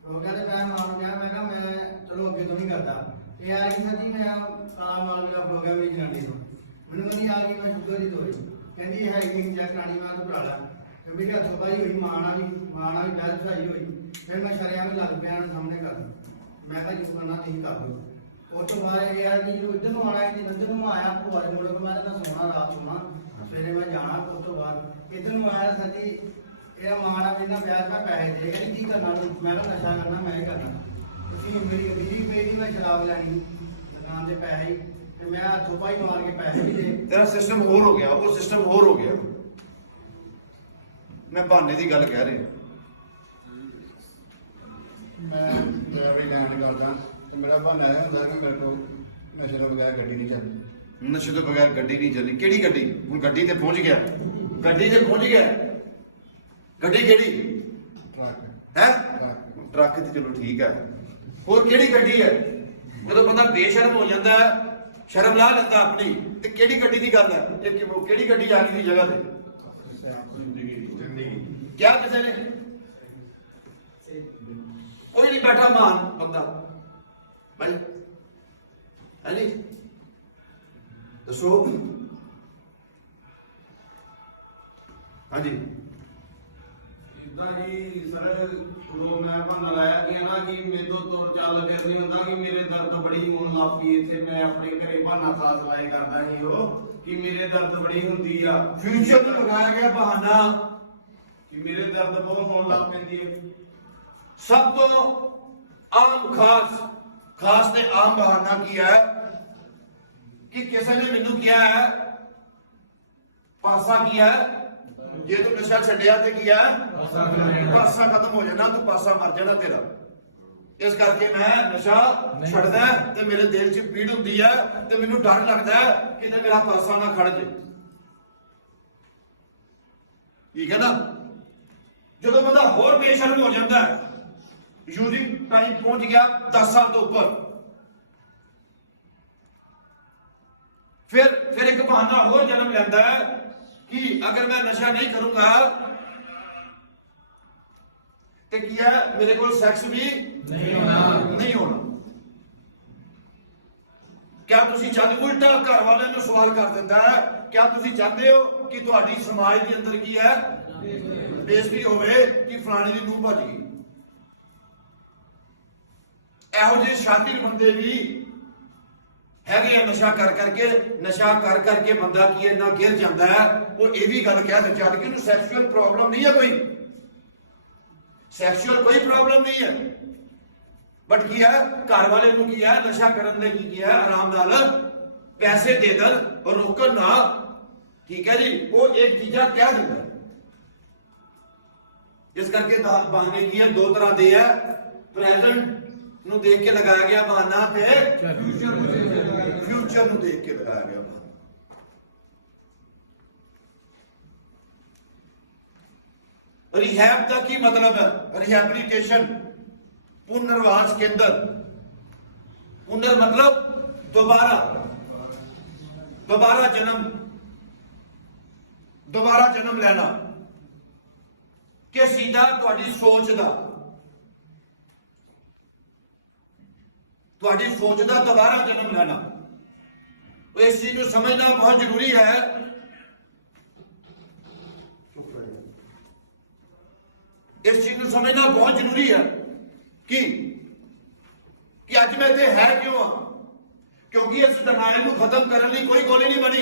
ਖਲੋ ਗਿਆ ਤੇ ਮੈਂ ਮਾਂ ਨੂੰ ਕਿਹਾ, ਮੈਂ ਕਿਹਾ ਮੈਂ ਚਲੋ ਅੱਗੇ ਤੋਂ ਨਹੀਂ ਕਰਦਾ। ਇਹ ਆ ਗਈ ਸੱਚੀ, ਮੈਂ ਕਾਲਾ ਮਾਲ ਦਾ ਖਲੋ ਗਿਆ ਮੇਰੀ ਜਨਾਨੀ ਤੋਂ, ਮੈਨੂੰ ਕਹਿੰਦੀ ਆ ਗਈ ਮੈਂ ਸ਼ੂਗਰ ਦੀ ਦਵਾਈ, ਕਹਿੰਦੀ ਹੈ ਕਿ ਚੈੱਕ ਕਰਾਣੀ, ਮੈਂ ਤਾਂ ਭਰਾ ਲਾ, ਤੇ ਮੇਰੀ ਹੱਥੋਂ ਪਾਈ ਹੋਈ, ਮਾਂ ਨਾਲ ਵੀ ਬੈਲ ਛਾਈ ਹੋਈ। ਫਿਰ ਮੈਂ ਸ਼ਰਿਆਂ ਵੀ ਲੱਗ ਪਿਆ ਸਾਹਮਣੇ ਕਰ, ਮੈਂ ਕਿਹਾ ਜੋ ਕਰਨਾ ਤੁਸੀਂ ਕਰ ਲਓ। ਉਸ ਤੋਂ ਬਾਅਦ ਇਹ ਆ ਕਿ ਜਦੋਂ ਇੱਧਰ ਨੂੰ ਆਉਣਾ, ਇੱਧਰ ਨੂੰ ਆਇਆ ਭੂਆ ਦੇ ਮੁੰਡੇ ਕੋਲ, ਮੈਂ ਤਾਂ ਸੋਣਾ ਰਾਤ ਸੋਣਾ, ਸਵੇਰੇ ਮੈਂ ਜਾਣਾ। ਉਸ ਤੋਂ ਬਾਅਦ ਇੱਧਰ ਨੂੰ ਆਇਆ ਸੱਚੀ, ਇਹਦਾ ਮਾਂ ਨਾਲ ਇਹਨਾਂ ਵਿਆਹ ਮੈਂ ਪੈਸੇ ਦੇ ਕਹਿੰਦੀ ਕੀ ਕਰਨਾ, ਮੈਂ ਕਿਹਾ ਨਸ਼ਾ ਕਰਨਾ, ਮੈਂ ਇਹ ਕਰਨਾ। ਤੁਸੀਂ ਮੇਰੀ ਗੱਡੀ ਪਈ ਦੀ, ਮੈਂ ਸ਼ਰਾਬ ਲੈਣੀ ਦੁਕਾਨ ਦੇ ਪੈਸੇ, ਤੇ ਮੈਂ ਹੱਥੋਂ ਪਾਈ ਮਾਰ ਕੇ ਪੈਸੇ ਵੀ ਦੇ। ਤੇਰਾ ਸਿਸਟਮ ਹੋਰ ਹੋ ਗਿਆ, ਉਹ ਸਿਸਟਮ ਹੋਰ ਹੋ ਗਿਆ। ਮੈਂ ਬਹਾਨੇ ਦੀ ਗੱਲ ਕਹਿ ਰਿਹਾ। ਮੈਂ ਡਰਾਈਵਰੀ ਲੈਣ ਕਰਦਾ, ਤੇ ਮੇਰਾ ਬਹਾਨਾ ਇਹ ਹੁੰਦਾ ਕਿ ਮੇਰੇ ਕੋਲ ਨਸ਼ੇ ਤੋਂ ਬਗੈਰ ਗੱਡੀ ਨਹੀਂ ਚੱਲਦੀ। ਨਸ਼ੇ ਤੋਂ ਬਗੈਰ ਗੱਡੀ ਨਹੀਂ ਚੱਲਦੀ। ਕਿਹੜੀ ਗੱਡੀ? ਹੁਣ ਗੱਡੀ ਤੇ ਪਹੁੰਚ ਗਿਆ, ਗੱਡੀ ਤੇ ਪਹੁੰਚ ਗਿਆ। ਗੱਡੀ ਕਿਹੜੀ ਟਰੱਕ ਹੈ? ਟਰੱਕ ਤੇ ਚਲੋ ਠੀਕ ਹੈ, ਹੋਰ ਕਿਹੜੀ ਗੱਡੀ ਹੈ? ਜਦੋਂ ਬੰਦਾ ਬੇਸ਼ਰਮ ਹੋ ਜਾਂਦਾ ਹੈ, ਸ਼ਰਮ ਲਾ ਲੈਂਦਾ ਆਪਣੀ, ਤੇ ਕਿਹੜੀ ਗੱਡੀ ਦੀ ਗੱਲ ਹੈ? ਇਹ ਕਿਹੜੀ ਗੱਡੀ ਆ ਗਈ ਦੀ ਜਗ੍ਹਾ ਤੇ? ਕਿਆ ਕਿਸੇ ਨੇ ਕੋਈ ਨਹੀਂ ਬੈਠਾ ਮਾਨ ਬੰਦਾ ਭਾਈ ਹੈ ਨੀ, ਦੱਸੋ। ਹਾਂਜੀ ਇਦਾਂ ਜੀ ਸਰ, ਉਦੋਂ ਮੈਂ ਬਹਾਨਾ ਲਾਇਆ ਕਿ ਨਾ ਕਿ ਮੇਰੇ ਤੋਂ ਚੱਲ ਫਿਰ ਨਹੀਂ ਹੁੰਦਾ, ਕਿ ਮੇਰੇ ਦਰਦ ਬੜੀ ਹੋਣ ਲੱਗ ਪਈ ਇੱਥੇ। ਮੈਂ ਆਪਣੇ ਘਰੇ ਬਹਾਨਾ ਖਾਸ ਲਾਏ ਕਰਦਾ ਸੀ ਉਹ, ਕਿ ਮੇਰੇ ਦਰਦ ਬੜੀ ਹੁੰਦੀ ਆ ਫਿਊਚਰ ਨੂੰ ਲਗਾਇਆ ਗਿਆ ਬਹਾਨਾ ਕਿ ਮੇਰੇ ਦਰਦ ਬਹੁਤ ਹੋਣ ਲੱਗ ਪੈਂਦੀ ਹੈ। ਸਭ ਤੋਂ ਆਮ ਖਾਸ ਤੇ ਆਮ ਬਹਾਨਾ ਕੀ ਹੈ ਕਿ ਕਿਸੇ ਨੇ ਮੈਨੂੰ ਕਿਹਾ ਹੈ ਪਾਸਾ ਕੀ ਹੈ, ਜੇ ਤੂੰ ਨਸ਼ਾ ਛੱਡਿਆ ਤੇ ਕੀ ਹੈ ਪਾਸਾ ਖਤਮ ਹੋ ਜਾਣਾ, ਤੂੰ ਪਾਸਾ ਮਰ ਜਾਣਾ ਤੇਰਾ। ਇਸ ਕਰਕੇ ਮੈਂ ਨਸ਼ਾ ਛੱਡਦਾ ਤੇ ਮੇਰੇ ਦਿਲ 'ਚ ਪੀੜ ਹੁੰਦੀ ਹੈ ਤੇ ਮੈਨੂੰ ਡਰ ਲੱਗਦਾ ਹੈ ਕਿਤੇ ਮੇਰਾ ਪਾਸਾ ਨਾ ਖੜ ਜੇ। ਠੀਕ ਹੈ ਨਾ। ਜਦੋਂ ਬੰਦਾ ਹੋਰ ਬੇਸ਼ਰਮ ਹੋ ਜਾਂਦਾ ਹੈ, ਯੂਜ਼ਿੰਗ ਟਾਈਮ ਪਹੁੰਚ ਗਿਆ 10 ਸਾਲ ਤੋਂ ਉੱਪਰ, ਫਿਰ ਇੱਕ ਬਹਾਨਾ ਹੋਰ ਜਨਮ ਲੈਂਦਾ ਹੈ कि अगर मैं नशा नहीं करूंगा तो क्या मेरे को सेक्स भी नहीं होना। क्या तुसी चाहते, उल्टा घर वाले ने सवाल कर देता है, क्या तुसी चाहते हो कि तुम्हारी समाज के अंदर की है बेइज्जती होवे कि फलाने दी नूह भज गई। ਇਹੋ ਜਿਹੇ ਸ਼ਾਤਿਰ ਬੰਦੇ ਵੀ ਹੈਗੇ ਆ ਨਸ਼ਾ ਕਰ ਕਰਕੇ ਬੰਦਾ ਕੀ ਇੰਨਾ ਗਿਰ ਜਾਂਦਾ ਹੈ। ਉਹ ਇਹ ਵੀ ਗੱਲ ਕਹਿ ਦਿੰਦਾ ਜਦ ਕਿ ਉਹਨੂੰ ਸੈਕਸ਼ੂਅਲ ਪ੍ਰੋਬਲਮ ਨਹੀਂ ਹੈ, ਕੋਈ ਪ੍ਰੋਬਲਮ ਨਹੀਂ ਹੈ, ਬਟ ਕੀ ਹੈ ਘਰ ਵਾਲੇ ਨੂੰ ਕੀ ਹੈ ਨਸ਼ਾ ਕਰਨ ਦੇ ਕੀ ਹੈ ਆਰਾਮ ਨਾਲ ਪੈਸੇ ਦੇ ਦੇਣ ਔਰ ਰੋਕਣ ਨਾ। ਠੀਕ ਹੈ ਜੀ, ਉਹ ਇੱਕ ਚੀਜ਼ਾਂ ਕਹਿ ਦਿੰਦਾ। ਇਸ ਕਰਕੇ ਬਹਾਨੇ ਕੀ ਹੈ ਦੋ ਤਰ੍ਹਾਂ ਦੇ ਹੈ, ਪ੍ਰੈਜ਼ੈਂਟ ਨੂੰ ਦੇਖ ਕੇ ਲਗਾਇਆ ਗਿਆ ਬਹਾਨਾ ਤੇ ਫਿਊਚਰ ਨੂੰ ਦੇਖ ਕੇ ਲਗਾਇਆ ਗਿਆ ਬਹਾਨਾ। ਰਿਹੈਬ ਦਾ ਕੀ ਮਤਲਬ ਹੈ? ਰਿਹੈਬਿਲਿਟੇਸ਼ਨ, ਪੁਨਰਵਾਸ ਕੇਂਦਰ। ਪੁਨਰ ਮਤਲਬ ਦੁਬਾਰਾ ਜਨਮ ਲੈਣਾ। ਕਿ ਸਿੱਧਾ ਤੁਹਾਡੀ ਸੋਚ ਦਾ ਦੁਬਾਰਾ ਜਨਮ ਲੈਣਾ। ਇਸ ਚੀਜ਼ ਨੂੰ ਸਮਝਣਾ ਬਹੁਤ ਜ਼ਰੂਰੀ ਹੈ। ਇਸ ਚੀਜ਼ ਨੂੰ ਸਮਝਣਾ ਬਹੁਤ ਜ਼ਰੂਰੀ ਹੈ ਕਿ ਅੱਜ ਮੈਂ ਇੱਥੇ ਹੈ ਕਿਉਂ ਆ। ਕਿਉਂਕਿ ਇਸ ਡਿਨਾਇਲ ਨੂੰ ਖਤਮ ਕਰਨ ਲਈ ਕੋਈ ਗੋਲੀ ਨਹੀਂ ਬਣੀ,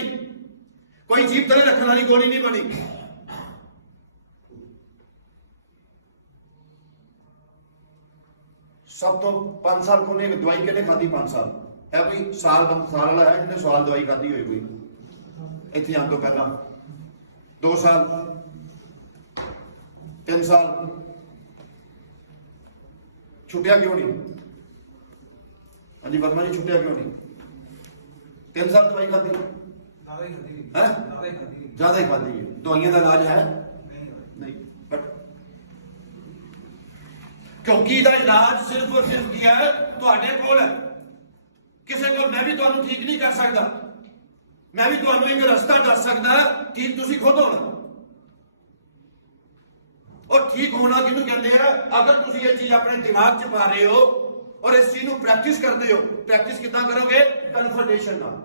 ਕੋਈ ਜੀਭ ਥੱਲੇ ਰੱਖਣ ਵਾਲੀ ਗੋਲੀ ਨਹੀਂ ਬਣੀ। सब तो 5 साल को दवाई कितने खाधी? 5 साल है कोई साल वाला है जिन्हें साल दवाई खाधी हुई कोई इतने आने तो पहला 2 साल 3 साल छुट्टिया क्यों नहीं? हाँ जी वर्मा जी छुट्टिया क्यों नहीं? 3 साल दवाई खाधी है, ज्यादा ही खाधी है। दवाइयां का इलाज है नहीं, बट क्योंकि ਇਹਦਾ ਇਲਾਜ ਸਿਰਫ ਔਰ ਸਿਰਫ ਕੀ ਹੈ ਤੁਹਾਡੇ ਕੋਲ ਹੈ। ਕਿਸੇ ਕੋਲ ਮੈਂ ਵੀ ਤੁਹਾਨੂੰ ਠੀਕ ਨਹੀਂ ਕਰ ਸਕਦਾ, ਮੈਂ ਵੀ ਤੁਹਾਨੂੰ ਇੱਕ ਰਸਤਾ ਦੱਸ ਸਕਦਾ, ਠੀਕ ਤੁਸੀਂ ਖੁਦ ਹੋਣਾ। ਔਰ ਠੀਕ ਹੋਣਾ ਕਿਹਨੂੰ ਕਹਿੰਦੇ ਆ? ਅਗਰ ਤੁਸੀਂ ਇਹ ਚੀਜ਼ ਆਪਣੇ ਦਿਮਾਗ 'ਚ ਪਾ ਰਹੇ ਹੋ ਔਰ ਇਸ ਚੀਜ਼ ਨੂੰ ਪ੍ਰੈਕਟਿਸ ਕਰਦੇ ਹੋ। ਪ੍ਰੈਕਟਿਸ ਕਿੱਦਾਂ ਕਰੋਗੇ? ਕਨਫਰਟੇਸ਼ਨ ਨਾਲ,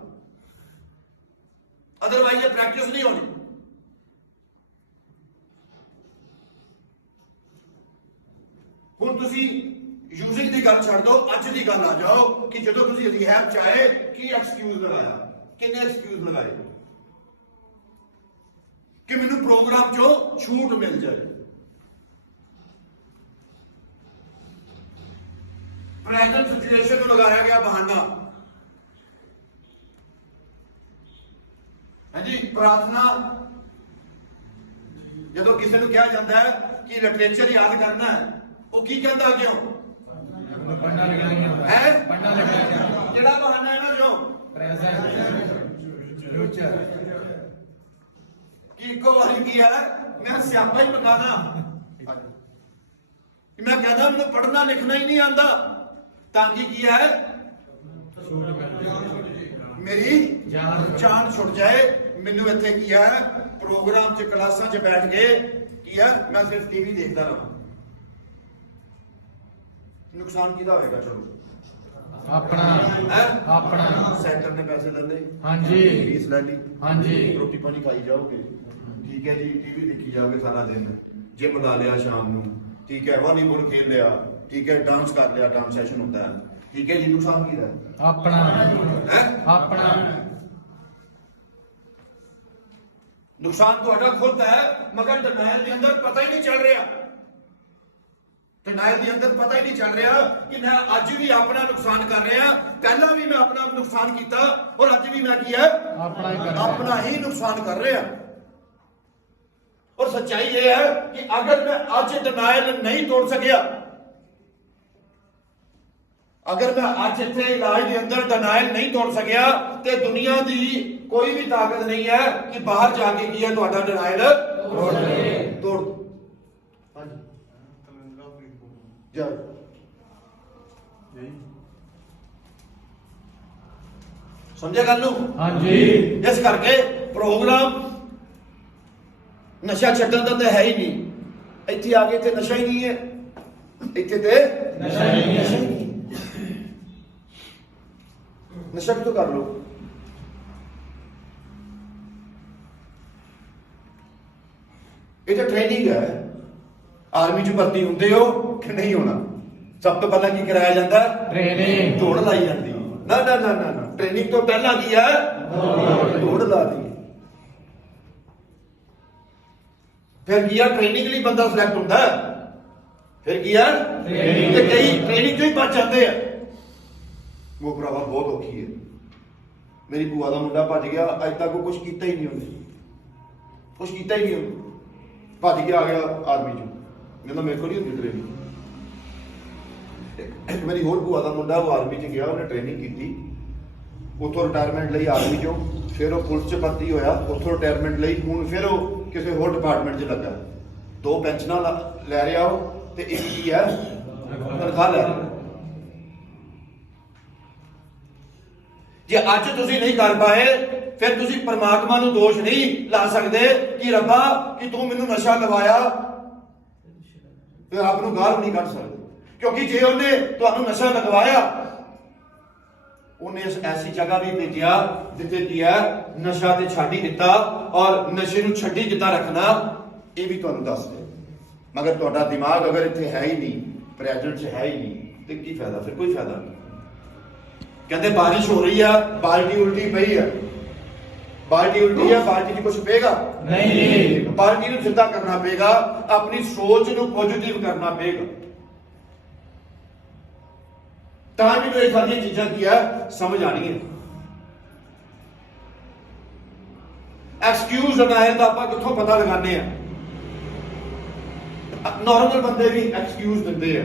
ਅਦਰਵਾਈਜ਼ ਇਹ ਪ੍ਰੈਕਟਿਸ ਨਹੀਂ ਹੋਣੀ। ਹੁਣ ਤੁਸੀਂ ਯੂਜ਼ਿੰਗ ਦੀ ਗੱਲ ਛੱਡ ਦਿਓ, ਅੱਜ ਦੀ ਗੱਲ ਆ ਜਾਓ ਕਿ ਜਦੋਂ ਤੁਸੀਂ ਰਿਹੈਬ ਚਾਹੇ ਕੀ ਐਕਸਕਿਊਜ਼ ਲਗਾਇਆ, ਕਿੰਨੇ ਐਕਸਕਿਊਜ਼ ਲਗਾਏ ਕਿ ਮੈਨੂੰ ਪ੍ਰੋਗਰਾਮ 'ਚੋਂ ਛੂਟ ਮਿਲ ਜਾਏ। ਪ੍ਰੈਜ਼ੈਂਟ ਸਿਚੁਏਸ਼ਨ ਨੂੰ ਲਗਾਇਆ ਗਿਆ ਬਹਾਨਾ। ਹਾਂਜੀ, ਪ੍ਰਾਰਥਨਾ ਜਦੋਂ ਕਿਸੇ ਨੂੰ ਕਿਹਾ ਜਾਂਦਾ ਹੈ ਕਿ ਲਿਟਰੇਚਰ ਯਾਦ ਕਰਨਾ ਹੈ, ਉਹ ਕੀ ਕਹਿੰਦਾ ਕਿਉਂ ਹੈ? ਜਿਹੜਾ ਬਹਾਨਾ ਹੈ ਨਾ ਜੋ ਕਿ ਇੱਕੋ ਵਾਰੀ ਕੀ ਹੈ ਮੈਂ ਸਿਆਪਾ ਹੀ ਪਕਾਣਾ, ਮੈਂ ਕਹਿੰਦਾ ਮੈਨੂੰ ਪੜ੍ਹਨਾ ਲਿਖਣਾ ਹੀ ਨਹੀਂ ਆਉਂਦਾ ਤਾਂ ਕੀ ਹੈ ਮੇਰੀ ਜਾਨ ਛੁੱਟ ਜਾਏ। ਮੈਨੂੰ ਇੱਥੇ ਕੀ ਹੈ ਪ੍ਰੋਗਰਾਮ 'ਚ ਕਲਾਸਾਂ 'ਚ ਬੈਠ ਕੇ ਕੀ ਹੈ ਮੈਂ ਸਿਰਫ ਟੀਵੀ ਦੇਖਦਾ ਰਹਾਂ। ਨੁਕਸਾਨ ਕਿਹਦਾ ਹੋਏਗਾ? ਚਲੋ ਆਪਣਾ ਸੈਂਟਰ ਨੇ ਪੈਸੇ ਲੈ ਲਏ, ਹਾਂਜੀ ਫੀਸ ਲੈ ਲਈ, ਹਾਂਜੀ ਰੋਟੀ ਪਾਣੀ ਖਾਈ ਜਾਓਗੇ, ਠੀਕ ਹੈ ਜੀ, ਟੀਵੀ ਦੇਖੀ ਜਾਓਗੇ ਸਾਰਾ ਦਿਨ, ਜਿਮ ਲਾ ਲਿਆ ਸ਼ਾਮ ਨੂੰ, ਠੀਕ ਹੈ ਵਾਲੀਬਾਲ ਖੇਡ ਲਿਆ, ਠੀਕ ਹੈ ਡਾਂਸ ਕਰ ਲਿਆ, ਡਾਂਸ ਸੈਸ਼ਨ ਹੁੰਦਾ ਹੈ, ਠੀਕ ਹੈ ਜੀ। ਨੁਕਸਾਨ ਕਿਹਦਾ? ਆਪਣਾ ਨੁਕਸਾਨ ਤੁਹਾਡਾ ਖੁਦ ਹੈ, ਮਗਰ ਡਿਨਾਈਲ ਦੇ ਅੰਦਰ ਪਤਾ ਹੀ ਨਹੀਂ ਚੱਲ ਰਿਹਾ। ਡਿਨਾਈਲ ਦੇ ਅੰਦਰ ਪਤਾ ਹੀ ਨਹੀਂ ਚੱਲ ਰਿਹਾ ਕਿ ਮੈਂ ਅੱਜ ਵੀ ਆਪਣਾ ਨੁਕਸਾਨ ਕਰ ਰਿਹਾ, ਪਹਿਲਾਂ ਵੀ ਮੈਂ ਆਪਣਾ ਨੁਕਸਾਨ ਕੀਤਾ ਔਰ ਅੱਜ ਵੀ ਮੈਂ ਕੀ ਹੈ ਆਪਣਾ ਹੀ ਨੁਕਸਾਨ ਕਰ ਰਿਹਾ। ਔਰ ਸੱਚਾਈ ਇਹ ਹੈ ਕਿ ਅਗਰ ਮੈਂ ਅੱਜ ਡਿਨਾਈਲ ਨਹੀਂ ਤੋੜ ਸਕਿਆ, ਅਗਰ ਮੈਂ ਅੱਜ ਇੱਥੇ ਇਲਾਜ ਦੇ ਅੰਦਰ ਡਿਨਾਈਲ ਨਹੀਂ ਤੋੜ ਸਕਿਆ, ਤੇ ਦੁਨੀਆ ਦੀ ਕੋਈ ਵੀ ਤਾਕਤ ਨਹੀਂ ਹੈ ਕਿ ਬਾਹਰ ਜਾ ਕੇ ਕੀ ਹੈ ਤੁਹਾਡਾ ਡਿਨਾਈਲ ਤੋੜ। ਹਾਂਜੀ ਜਾ ਸਮਝਿਆ ਗੱਲ ਨੂੰ? ਹਾਂਜੀ। ਇਸ ਕਰਕੇ ਪ੍ਰੋਗਰਾਮ ਨਸ਼ਾ ਛੱਡਣ ਦਾ ਤਾਂ ਹੈ ਹੀ ਨਹੀਂ। ਇੱਥੇ ਆ ਕੇ ਤੇ ਨਸ਼ਾ ਹੀ ਨਹੀਂ ਹੈ, ਇੱਥੇ ਤੇ ਨਸ਼ਾ ਹੀ ਨਹੀਂ ਹੈ। ਨਸ਼ਾ ਕਿਉਂ ਕਰ ਲੋ? ਇਹ ਤਾਂ ਟ੍ਰੇਨਿੰਗ ਹੈ। ਆਰਮੀ 'ਚ ਭਰਤੀ ਹੁੰਦੇ ਹੋ ਕਿ ਨਹੀਂ ਹੋਣਾ? ਸਭ ਤੋਂ ਪਹਿਲਾਂ ਕੀ ਕਰਾਇਆ ਜਾਂਦਾ? ਟ੍ਰੇਨਿੰਗ। ਦੌੜ ਲਾਈ ਜਾਂਦੀ। ਨਾ ਨਾ ਨਾ ਨਾ, ਟ੍ਰੇਨਿੰਗ ਤੋਂ ਪਹਿਲਾਂ ਕੀ ਹੈ? ਦੌੜ ਲਾ ਦੀ। ਫਿਰ ਕੀ ਆ? ਟ੍ਰੇਨਿੰਗ ਲਈ ਬੰਦਾ ਸਿਲੈਕਟ ਹੁੰਦਾ। ਫਿਰ ਕੀ ਆ? ਤੇ ਕਈ ਟ੍ਰੇਨਿੰਗ ਤੋਂ ਹੀ ਬਚ ਜਾਂਦੇ ਆ। ਉਹ ਭਰਾਵਾ ਬਹੁਤ ਔਖੀ ਹੈ। ਮੇਰੀ ਭੂਆ ਦਾ ਮੁੰਡਾ ਭੱਜ ਗਿਆ, ਅੱਜ ਤੱਕ ਉਹ ਕੁਝ ਕੀਤਾ ਹੀ ਨਹੀਂ ਉਹਨੇ, ਕੁਝ ਕੀਤਾ ਹੀ ਨਹੀਂ ਉਹਨੇ। ਭੱਜ ਕੇ ਆ ਗਿਆ ਆਰਮੀ 'ਚ, ਕਹਿੰਦਾ ਮੇਰੇ ਕੋਲ ਨਹੀਂ ਹੁੰਦੀ ਟ੍ਰੇਨਿੰਗ। ਮੇਰੀ ਹੋਰ ਭੂਆ ਦਾ ਮੁੰਡਾ, ਉਹ ਆਰਮੀ 'ਚ ਗਿਆ, ਉਹਨੇ ਟ੍ਰੇਨਿੰਗ ਕੀਤੀ, ਉੱਥੋਂ ਰਿਟਾਇਰਮੈਂਟ ਲਈ ਆਰਮੀ 'ਚੋਂ, ਫਿਰ ਉਹ ਪੁਲਿਸ 'ਚ ਭਰਤੀ ਹੋਇਆ, ਉੱਥੋਂ ਰਿਟਾਇਰਮੈਂਟ ਲਈ ਹੁਣ ਫਿਰ ਉਹ ਕਿਸੇ ਹੋਰ ਡਿਪਾਰਟਮੈਂਟ 'ਚ ਲੱਗਾ। 2 ਪੈਨਸ਼ਨਾਂ ਲੈ ਰਿਹਾ ਉਹ, ਤੇ ਇੱਕ ਕੀ ਹੈ ਤਨਖਾਹ ਲੈ ਰਿਹਾ। ਜੇ ਅੱਜ ਤੁਸੀਂ ਨਹੀਂ ਕਰ ਪਾਏ, ਫਿਰ ਤੁਸੀਂ ਪਰਮਾਤਮਾ ਨੂੰ ਦੋਸ਼ ਨਹੀਂ ਲਾ ਸਕਦੇ ਕਿ ਰੱਬਾ ਕਿ ਤੂੰ ਮੈਨੂੰ ਨਸ਼ਾ ਲਵਾਇਆ। ਫਿਰ ਆਪ ਨੂੰ ਗਾਲ ਨਹੀਂ ਕੱਢ ਸਕਦੇ, ਕਿਉਂਕਿ ਜੇ ਉਹਨੇ ਤੁਹਾਨੂੰ ਨਸ਼ਾ ਲਗਵਾਇਆ, ਉਹਨੇ ਇਸ ਐਸੀ ਜਗ੍ਹਾ ਵੀ ਭੇਜਿਆ ਜਿੱਥੇ ਕੀ ਹੈ ਨਸ਼ਾ ਤੇ ਛੱਡ ਹੀ ਦਿੱਤਾ, ਔਰ ਨਸ਼ੇ ਨੂੰ ਛੱਡੀ ਕਿੱਦਾਂ ਰੱਖਣਾ ਇਹ ਵੀ ਤੁਹਾਨੂੰ ਦੱਸ ਦੇ। ਮਗਰ ਤੁਹਾਡਾ ਦਿਮਾਗ ਅਗਰ ਇੱਥੇ ਹੈ ਹੀ ਨਹੀਂ, ਪ੍ਰੈਜ਼ੈਂਟ 'ਚ ਹੈ ਹੀ ਨਹੀਂ, ਤੇ ਕੀ ਫਾਇਦਾ? ਫਿਰ ਕੋਈ ਫਾਇਦਾ ਨਹੀਂ। ਕਹਿੰਦੇ ਬਾਰਿਸ਼ ਹੋ ਰਹੀ ਆ, ਬਾਲਟੀ ਉਲਟੀ ਪਈ ਆ, ਬਾਲਟੀ ਉਲਟੀ ਆ, ਬਾਲਟੀ 'ਚ ਕੁਝ ਪਏਗਾ ਨਹੀਂ। ਬਾਲਟੀ ਨੂੰ ਸਿੱਧਾ ਕਰਨਾ ਪਏਗਾ, ਆਪਣੀ ਸੋਚ ਨੂੰ ਪੋਜ਼ਿਟਿਵ ਕਰਨਾ ਪਏਗਾ, ਤਾਂ ਵੀ ਇਹ ਸਾਰੀਆਂ ਚੀਜ਼ਾਂ ਕੀ ਆ ਸਮਝ ਆਣੀਆਂ। ਐਕਸਕਿਊਜ਼ ਡਿਨਾਈਲ ਦਾ ਆਪਾਂ ਕਿੱਥੋਂ ਪਤਾ ਲਗਾਉਂਦੇ ਆ? ਨੋਰਮਲ ਬੰਦੇ ਵੀ ਐਕਸਕਿਊਜ਼ ਦਿੰਦੇ ਆ।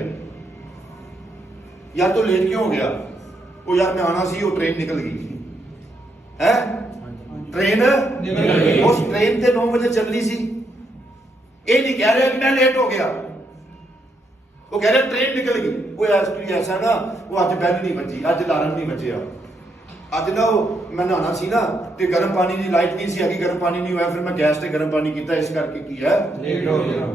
ਯਾਰ ਤੂੰ ਲੇਟ ਕਿਉਂ ਹੋ ਗਿਆ? ਉਹ ਯਾਰ ਮੈਂ ਆਣਾ ਸੀ, ਉਹ ਟ੍ਰੇਨ ਨਿਕਲ ਗਈ ਹੈ। ਟ੍ਰੇਨ ਨਿਕਲ ਗਈ, ਉਸ ਟ੍ਰੇਨ ਤੇ 9 ਵਜੇ ਚੱਲਣੀ ਸੀ। ਇਹ ਨਹੀਂ ਕਹਿ ਰਿਹਾ ਕਿ ਮੈਂ ਲੇਟ ਹੋ ਗਿਆ, ਉਹ ਕਹਿ ਰਿਹਾ ਟ੍ਰੇਨ ਨਿਕਲ ਗਈ। ਉਹ ਐਕਚੁਅਲੀ ਐਸਾ ਨਾ, ਉਹ ਅੱਜ ਬੈਲ ਨਹੀਂ ਵੱਜੀ, ਅੱਜ ਅਲਾਰਮ ਨਹੀਂ ਵੱਜਿਆ। ਅੱਜ ਨਾ ਉਹ ਮੈਂ ਨਹਾਉਣਾ ਸੀ ਨਾ, ਤੇ ਗਰਮ ਪਾਣੀ ਦੀ ਲਾਈਟ ਨਹੀਂ ਸੀ ਹੈਗੀ, ਗਰਮ ਪਾਣੀ ਨਹੀਂ ਹੋਇਆ, ਫਿਰ ਮੈਂ ਗੈਸ ਤੇ ਗਰਮ ਪਾਣੀ ਕੀਤਾ, ਇਸ ਕਰਕੇ ਕੀ ਹੈ ਲੇਟ ਹੋ ਗਿਆ।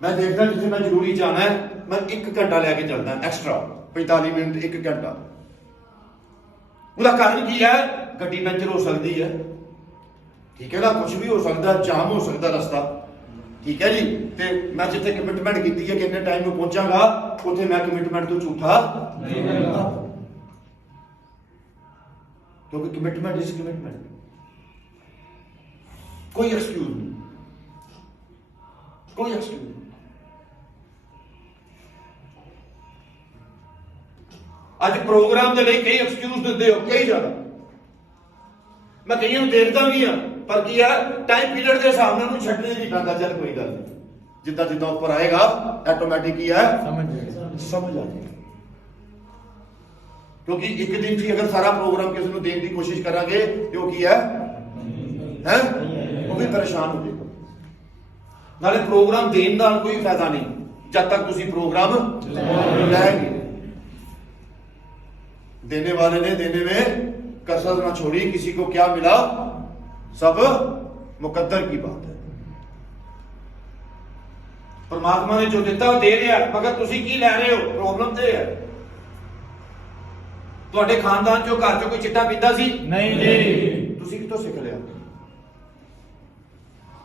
ਮੈਂ ਦੇਖਦਾ ਜਿੱਥੇ ਮੈਂ ਜ਼ਰੂਰੀ ਜਾਣਾ ਹੈ, ਮੈਂ 1 ਘੰਟਾ ਲੈ ਕੇ ਚੱਲਦਾ ਐਕਸਟਰਾ, 45 ਮਿੰਟ 1 ਘੰਟਾ। ਉਹਦਾ ਕਾਰਨ ਕੀ ਹੈ? ਗੱਡੀ ਪੈਂਚਰ ਹੋ ਸਕਦੀ ਹੈ, ਠੀਕ ਹੈ ਨਾ, ਕੁਝ ਵੀ ਹੋ ਸਕਦਾ, ਜਾਮ ਹੋ ਸਕਦਾ ਰਸਤਾ, ਠੀਕ ਹੈ ਜੀ। ਤੇ ਮੈਂ ਜਿੱਥੇ ਕਮਿਟਮੈਂਟ ਕੀਤੀ ਹੈ ਕਿ ਇੰਨੇ ਟਾਈਮ ਨੂੰ ਪਹੁੰਚਾਂਗਾ, ਉੱਥੇ ਮੈਂ ਕਮਿਟਮੈਂਟ ਤੋਂ ਝੂਠਾ ਨਹੀਂ ਕਰਦਾ, ਕਿਉਂਕਿ ਕਮਿਟਮੈਂਟ ਇਜ਼ ਕਮਿਟਮੈਂਟ। ਕੋਈ ਐਕਸਕਿਊਜ਼ ਨਹੀਂ, ਕੋਈ ਐਕਸਕਿਊਜ਼ ਨਹੀਂ। ਅੱਜ ਪ੍ਰੋਗਰਾਮ ਦੇ ਲਈ ਕਈ ਐਕਸਕਿਊਜ਼ ਦਿੰਦੇ ਹੋ, ਕਈ ਜ਼ਿਆਦਾ। ਮੈਂ ਕਈਆਂ ਨੂੰ ਦੇਖਦਾ ਵੀ ਆ, ਪਰ ਕੀ ਆ ਟਾਈਮ ਪੀਰੀਅਡ ਦੇ ਹਿਸਾਬ ਨਾਲ ਉਹਨੂੰ ਛੱਡਣੇ ਨਹੀਂ ਪੈਂਦਾ। ਚੱਲ ਕੋਈ ਗੱਲ ਨਹੀਂ, ਜਿੱਦਾਂ ਜਿੱਦਾਂ ਉੱਪਰ ਆਏਗਾ ਆਟੋਮੈਟਿਕ ਹੀ ਹੈ ਸਮਝ ਆ ਜਾਏਗਾ। ਕਿਉਂਕਿ ਇੱਕ ਦਿਨ 'ਚ ਅਗਰ ਸਾਰਾ ਪ੍ਰੋਗਰਾਮ ਕਿਸੇ ਨੂੰ ਦੇਣ ਦੀ ਕੋਸ਼ਿਸ਼ ਕਰਾਂਗੇ ਤੇ ਉਹ ਕੀ ਹੈ ਉਹ ਵੀ ਪਰੇਸ਼ਾਨ ਹੋ ਜਾਏਗਾ। ਨਾਲੇ ਪ੍ਰੋਗਰਾਮ ਦੇਣ ਦਾ ਕੋਈ ਫਾਇਦਾ ਨਹੀਂ जब तक तुसी प्रोग्राम लाएंगे। देने वाले ने देने में कसर ना छोड़ी, किसी को क्या मिला सब मुकद्दर की बात है। परमात्मा ने जो दिता दे रहा, मगर तुसी की लै रहे हो, प्रॉब्लम ते है। ਤੁਹਾਡੇ ਖਾਨਦਾਨ ਚੋਂ ਘਰ ਚੋਂ ਕੋਈ ਚਿੱਟਾ ਪੀਂਦਾ ਸੀ? ਨਹੀਂ ਜੀ। ਤੁਸੀਂ ਕਿੱਥੋਂ ਸਿੱਖ ਲਿਆ?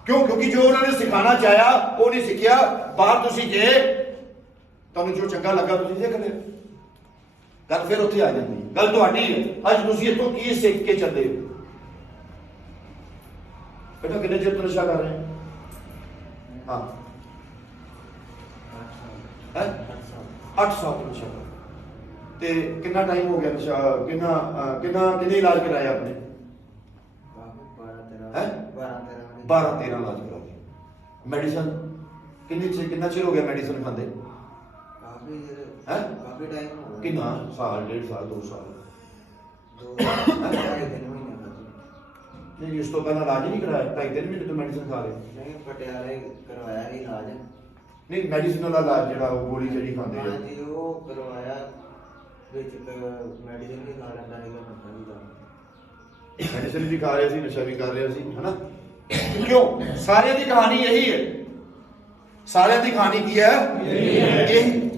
ਕਿਉਂ? ਕਿਉਂਕਿ ਜੋ ਉਹਨਾਂ ਨੇ ਸਿਖਾਣਾ ਚਾਹਿਆ ਉਹ ਨਹੀਂ ਸਿੱਖਿਆ। ਬਾਹਰ ਤੁਸੀਂ ਗਏ, ਤੁਹਾਨੂੰ ਜੋ ਚੰਗਾ ਲੱਗਾ ਤੁਸੀਂ ਸਿੱਖ ਲਿਆ। ਗੱਲ ਫਿਰ ਉੱਥੇ ਆ ਜਾਂਦੀ ਹੈ। ਗੱਲ ਤੁਹਾਡੀ ਹੈ, ਅੱਜ ਤੁਸੀਂ ਇੱਥੋਂ ਕੀ ਸਿੱਖ ਕੇ ਚੱਲੇ ਹੋ? ਬੇਟਾ ਕਿੰਨੇ ਚਿਰ ਤੋਂ ਨਸ਼ਾ ਕਰ ਰਹੇ ਹੋ? ਹਾਂ ਹੈ 8 ਸਾਲ ਤੋਂ ਨਸ਼ਾ ਕਰ। ਤੇ ਕਿੰਨਾ ਟਾਈਮ ਹੋ ਗਿਆ ਨਸ਼ਾ? ਕਿੰਨੇ ਇਲਾਜ ਕਰਾਇਆ ਆਪਣੇ? 12-13 ਇਲਾਜ ਕਰਾ ਦਿਏ। ਮੈਡੀਸਨ ਕਿੰਨਾ ਚਿਰ ਹੋ ਗਿਆ ਮੈਡੀਸਨ ਖਾਂਦੇ? ਕਾਫੀ ਟਾਈਮ ਹੋ ਗਿਆ। ਕਿੰਨਾ? ਸਾਲ, 1.5 ਸਾਲ, 2 ਸਾਲ? ਨਹੀਂ, ਇਸ ਤੋਂ ਪਹਿਲਾਂ ਇਲਾਜ ਨਹੀਂ ਕਰਾਇਆ? 2.5-3 ਮਹੀਨੇ ਤੋਂ ਮੈਡੀਸਨ ਖਾ ਰਹੇ? ਨਹੀਂ, ਪਟਿਆਲੇ ਕਰਵਾਇਆ ਸੀ ਇਲਾਜ। ਨਹੀਂ, ਮੈਡੀਸਨ ਵਾਲਾ ਇਲਾਜ ਜਿਹੜਾ ਉਹ ਗੋਲੀ ਜਿਹੜੀ ਖਾਂਦੇ ਆ? ਹਾਂਜੀ, ਉਹ ਕਰਵਾਇਆ ਵਿੱਚ ਮੈਡੀਸਨ ਵੀ ਖਾ ਲੈਂਦਾ ਸੀਗਾ, ਪਤਾ ਨਹੀਂ ਦਾ ਮੈਡੀਸਨ ਵੀ ਖਾ ਰਹੇ ਸੀ, ਨਸ਼ਾ ਵੀ ਕਰ ਰਿਹਾ ਸੀ, ਹਨਾ? ਕਿਉਂ? ਸਾਰਿਆਂ ਦੀ ਕਹਾਣੀ ਇਹੀ ਹੈ। ਸਾਰਿਆਂ ਦੀ ਕਹਾਣੀ ਕੀ ਹੈ? ਇਹੀ।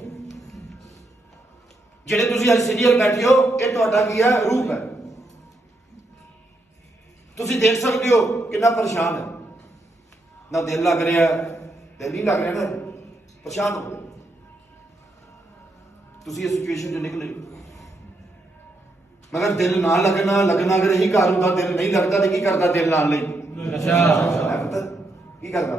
ਜਿਹੜੇ ਤੁਸੀਂ ਅੱਜ ਸੀਨੀਅਰ ਬੈਠੇ ਹੋ, ਇਹ ਤੁਹਾਡਾ ਕੀ ਹੈ? ਰੂਪ ਹੈ। ਤੁਸੀਂ ਦੇਖ ਸਕਦੇ ਹੋ ਕਿੰਨਾ ਪਰੇਸ਼ਾਨ ਹੈ, ਨਾ ਦਿਲ ਲੱਗ ਰਿਹਾ, ਦਿਲ ਨਹੀਂ ਲੱਗ ਰਿਹਾ ਨਾ, ਪਰੇਸ਼ਾਨ ਹੋ ਗਏ ਤੁਸੀਂ ਇਸ ਸਿਚੁਏਸ਼ਨ ਤੋਂ ਨਿਕਲੇ। ਮਗਰ ਦਿਲ ਨਾ ਲੱਗਣਾ ਅਗਰ ਇਹੀ ਘਰ ਹੁੰਦਾ, ਦਿਲ ਨਹੀਂ ਲੱਗਦਾ ਤੇ ਕੀ ਕਰਦਾ ਦਿਲ ਨਾਲ ਲਈ? ਨਸ਼ਾ। ਕੀ ਕਰਦਾ?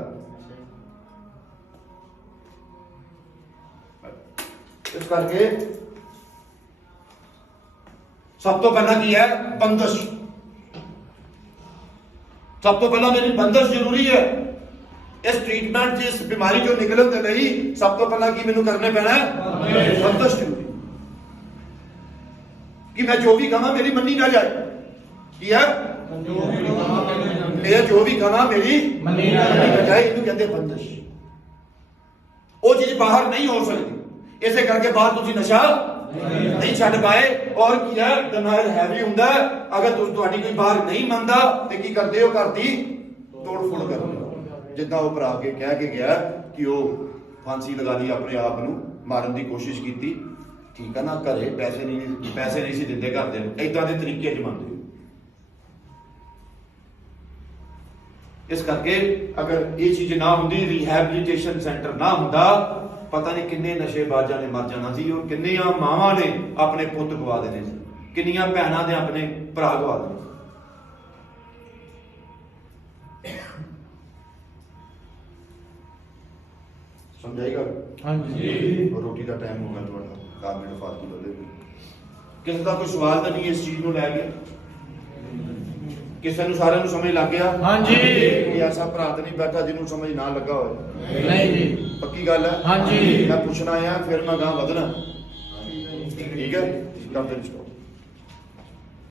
ਇਸ ਕਰਕੇ ਸਭ ਤੋਂ ਪਹਿਲਾਂ ਕੀ ਹੈ? ਬੰਦਸ਼। ਸਭ ਤੋਂ ਪਹਿਲਾਂ ਮੇਰੀ ਬੰਦਸ਼ ਜ਼ਰੂਰੀ ਹੈ। ਇਸ ਟ੍ਰੀਟਮੈਂਟ ਇਸ ਬਿਮਾਰੀ ਚੋਂ ਨਿਕਲਣ ਦੇ ਲਈ ਸਭ ਤੋਂ ਪਹਿਲਾਂ ਕੀ ਮੈਨੂੰ ਕਰਨੇ ਪੈਣਾ ਹੈ? ਬੰਦਸ਼ ਜ਼ਰੂਰੀ। ਕਿ ਮੈਂ ਜੋ ਵੀ ਕਹਾਂ ਮੇਰੀ ਮੰਨੀ ਨਾ ਜਾਏ। ਕੀ ਹੈ? ਮੈਂ ਜੋ ਵੀ ਕਹਾਂ ਮੇਰੀ ਮੰਨੀ ਨਾ ਜਾਏ। ਇਹਨੂੰ ਕਹਿੰਦੇ ਬੰਦਸ਼। ਉਹ ਚੀਜ਼ ਬਾਹਰ ਨਹੀਂ ਹੋ ਸਕਦੀ। ਇਸੇ ਕਰਕੇ ਬਾਹਰ ਤੁਸੀਂ ਨਸ਼ਾ ਨਹੀਂ ਛੱਡ ਪਾਏ। ਔਰ ਕੀ ਹੈ? ਡਿਨਾਇਲ ਹੈਵੀ ਹੁੰਦਾ। ਅਗਰ ਤੁਹਾਡੀ ਕੋਈ ਬਾਹਰ ਨਹੀਂ ਮੰਨਦਾ ਤੇ ਕੀ ਕਰਦੇ ਹੋ? ਘਰ ਦੀ ਤੋੜ ਫੋੜ ਕਰਦੇ ਹੋ। ਜਿੱਦਾਂ ਉਹ ਭਰਾ ਕੇ ਕਹਿ ਕੇ ਗਿਆ ਕਿ ਉਹ ਫਾਂਸੀ ਲਗਾ ਲਈ, ਆਪਣੇ ਆਪ ਨੂੰ ਮਾਰਨ ਦੀ ਕੋਸ਼ਿਸ਼ ਕੀਤੀ। ਠੀਕ ਹੈ ਨਾ? ਘਰੇ ਪੈਸੇ ਨਹੀਂ ਸੀ ਦਿੰਦੇ ਘਰਦਿਆਂ ਨੂੰ, ਏਦਾਂ ਦੇ ਤਰੀਕੇ ਜਮਾਉਂਦੇ। ਇਸ ਕਰਕੇ ਅਗਰ ਇਹ ਚੀਜ਼ ਨਾ ਹੁੰਦੀ, ਰਿਹੈਬਿਲਿਟੇਸ਼ਨ ਸੈਂਟਰ ਨਾ ਹੁੰਦਾ, ਪਤਾ ਨਹੀਂ ਕਿੰਨੇ ਨਸ਼ੇਬਾਜ਼ਾਂ ਨੇ ਮਰ ਜਾਣਾ ਸੀ, ਔਰ ਕਿੰਨੀਆਂ ਮਾਵਾਂ ਨੇ ਆਪਣੇ ਪੁੱਤ ਗਵਾ ਦੇਣੇ ਸੀ, ਕਿੰਨੀਆਂ ਭੈਣਾਂ ਨੇ ਆਪਣੇ ਭਰਾ ਗਵਾ ਦੇਣੇ। ਸਮਝਾਏਗਾ? ਹਾਂਜੀ। ਰੋਟੀ ਦਾ ਟਾਈਮ ਹੋ ਗਿਆ ਤੁਹਾਡਾ, 10 ਮਿੰਟ ਫਾਲਤੂ ਲੱਲੇ। ਕਿਸੇ ਦਾ ਕੋਈ ਸਵਾਲ ਤਾਂ ਨਹੀਂ ਇਸ ਚੀਜ਼ ਨੂੰ ਲੈ ਕੇ? ਕਿਸੇ ਨੂੰ ਸਾਰਿਆਂ ਨੂੰ ਸਮਝ ਲੱਗ ਗਿਆ? ਹਾਂਜੀ। ਕੋਈ ਐਸਾ ਭਰਾ ਤਾਂ ਨਹੀਂ ਬੈਠਾ ਜਿਹਨੂੰ ਸਮਝ ਨਾ ਲੱਗਾ ਹੋਵੇ? ਨਹੀਂ ਜੀ। ਪੱਕੀ ਗੱਲ ਹੈ? ਹਾਂਜੀ। ਮੈਂ ਪੁੱਛਣਾ ਆ, ਫਿਰ ਮੈਂ ਗਾਂ ਵਧਣਾ। ਠੀਕ ਹੈ? ਕਰਦੇ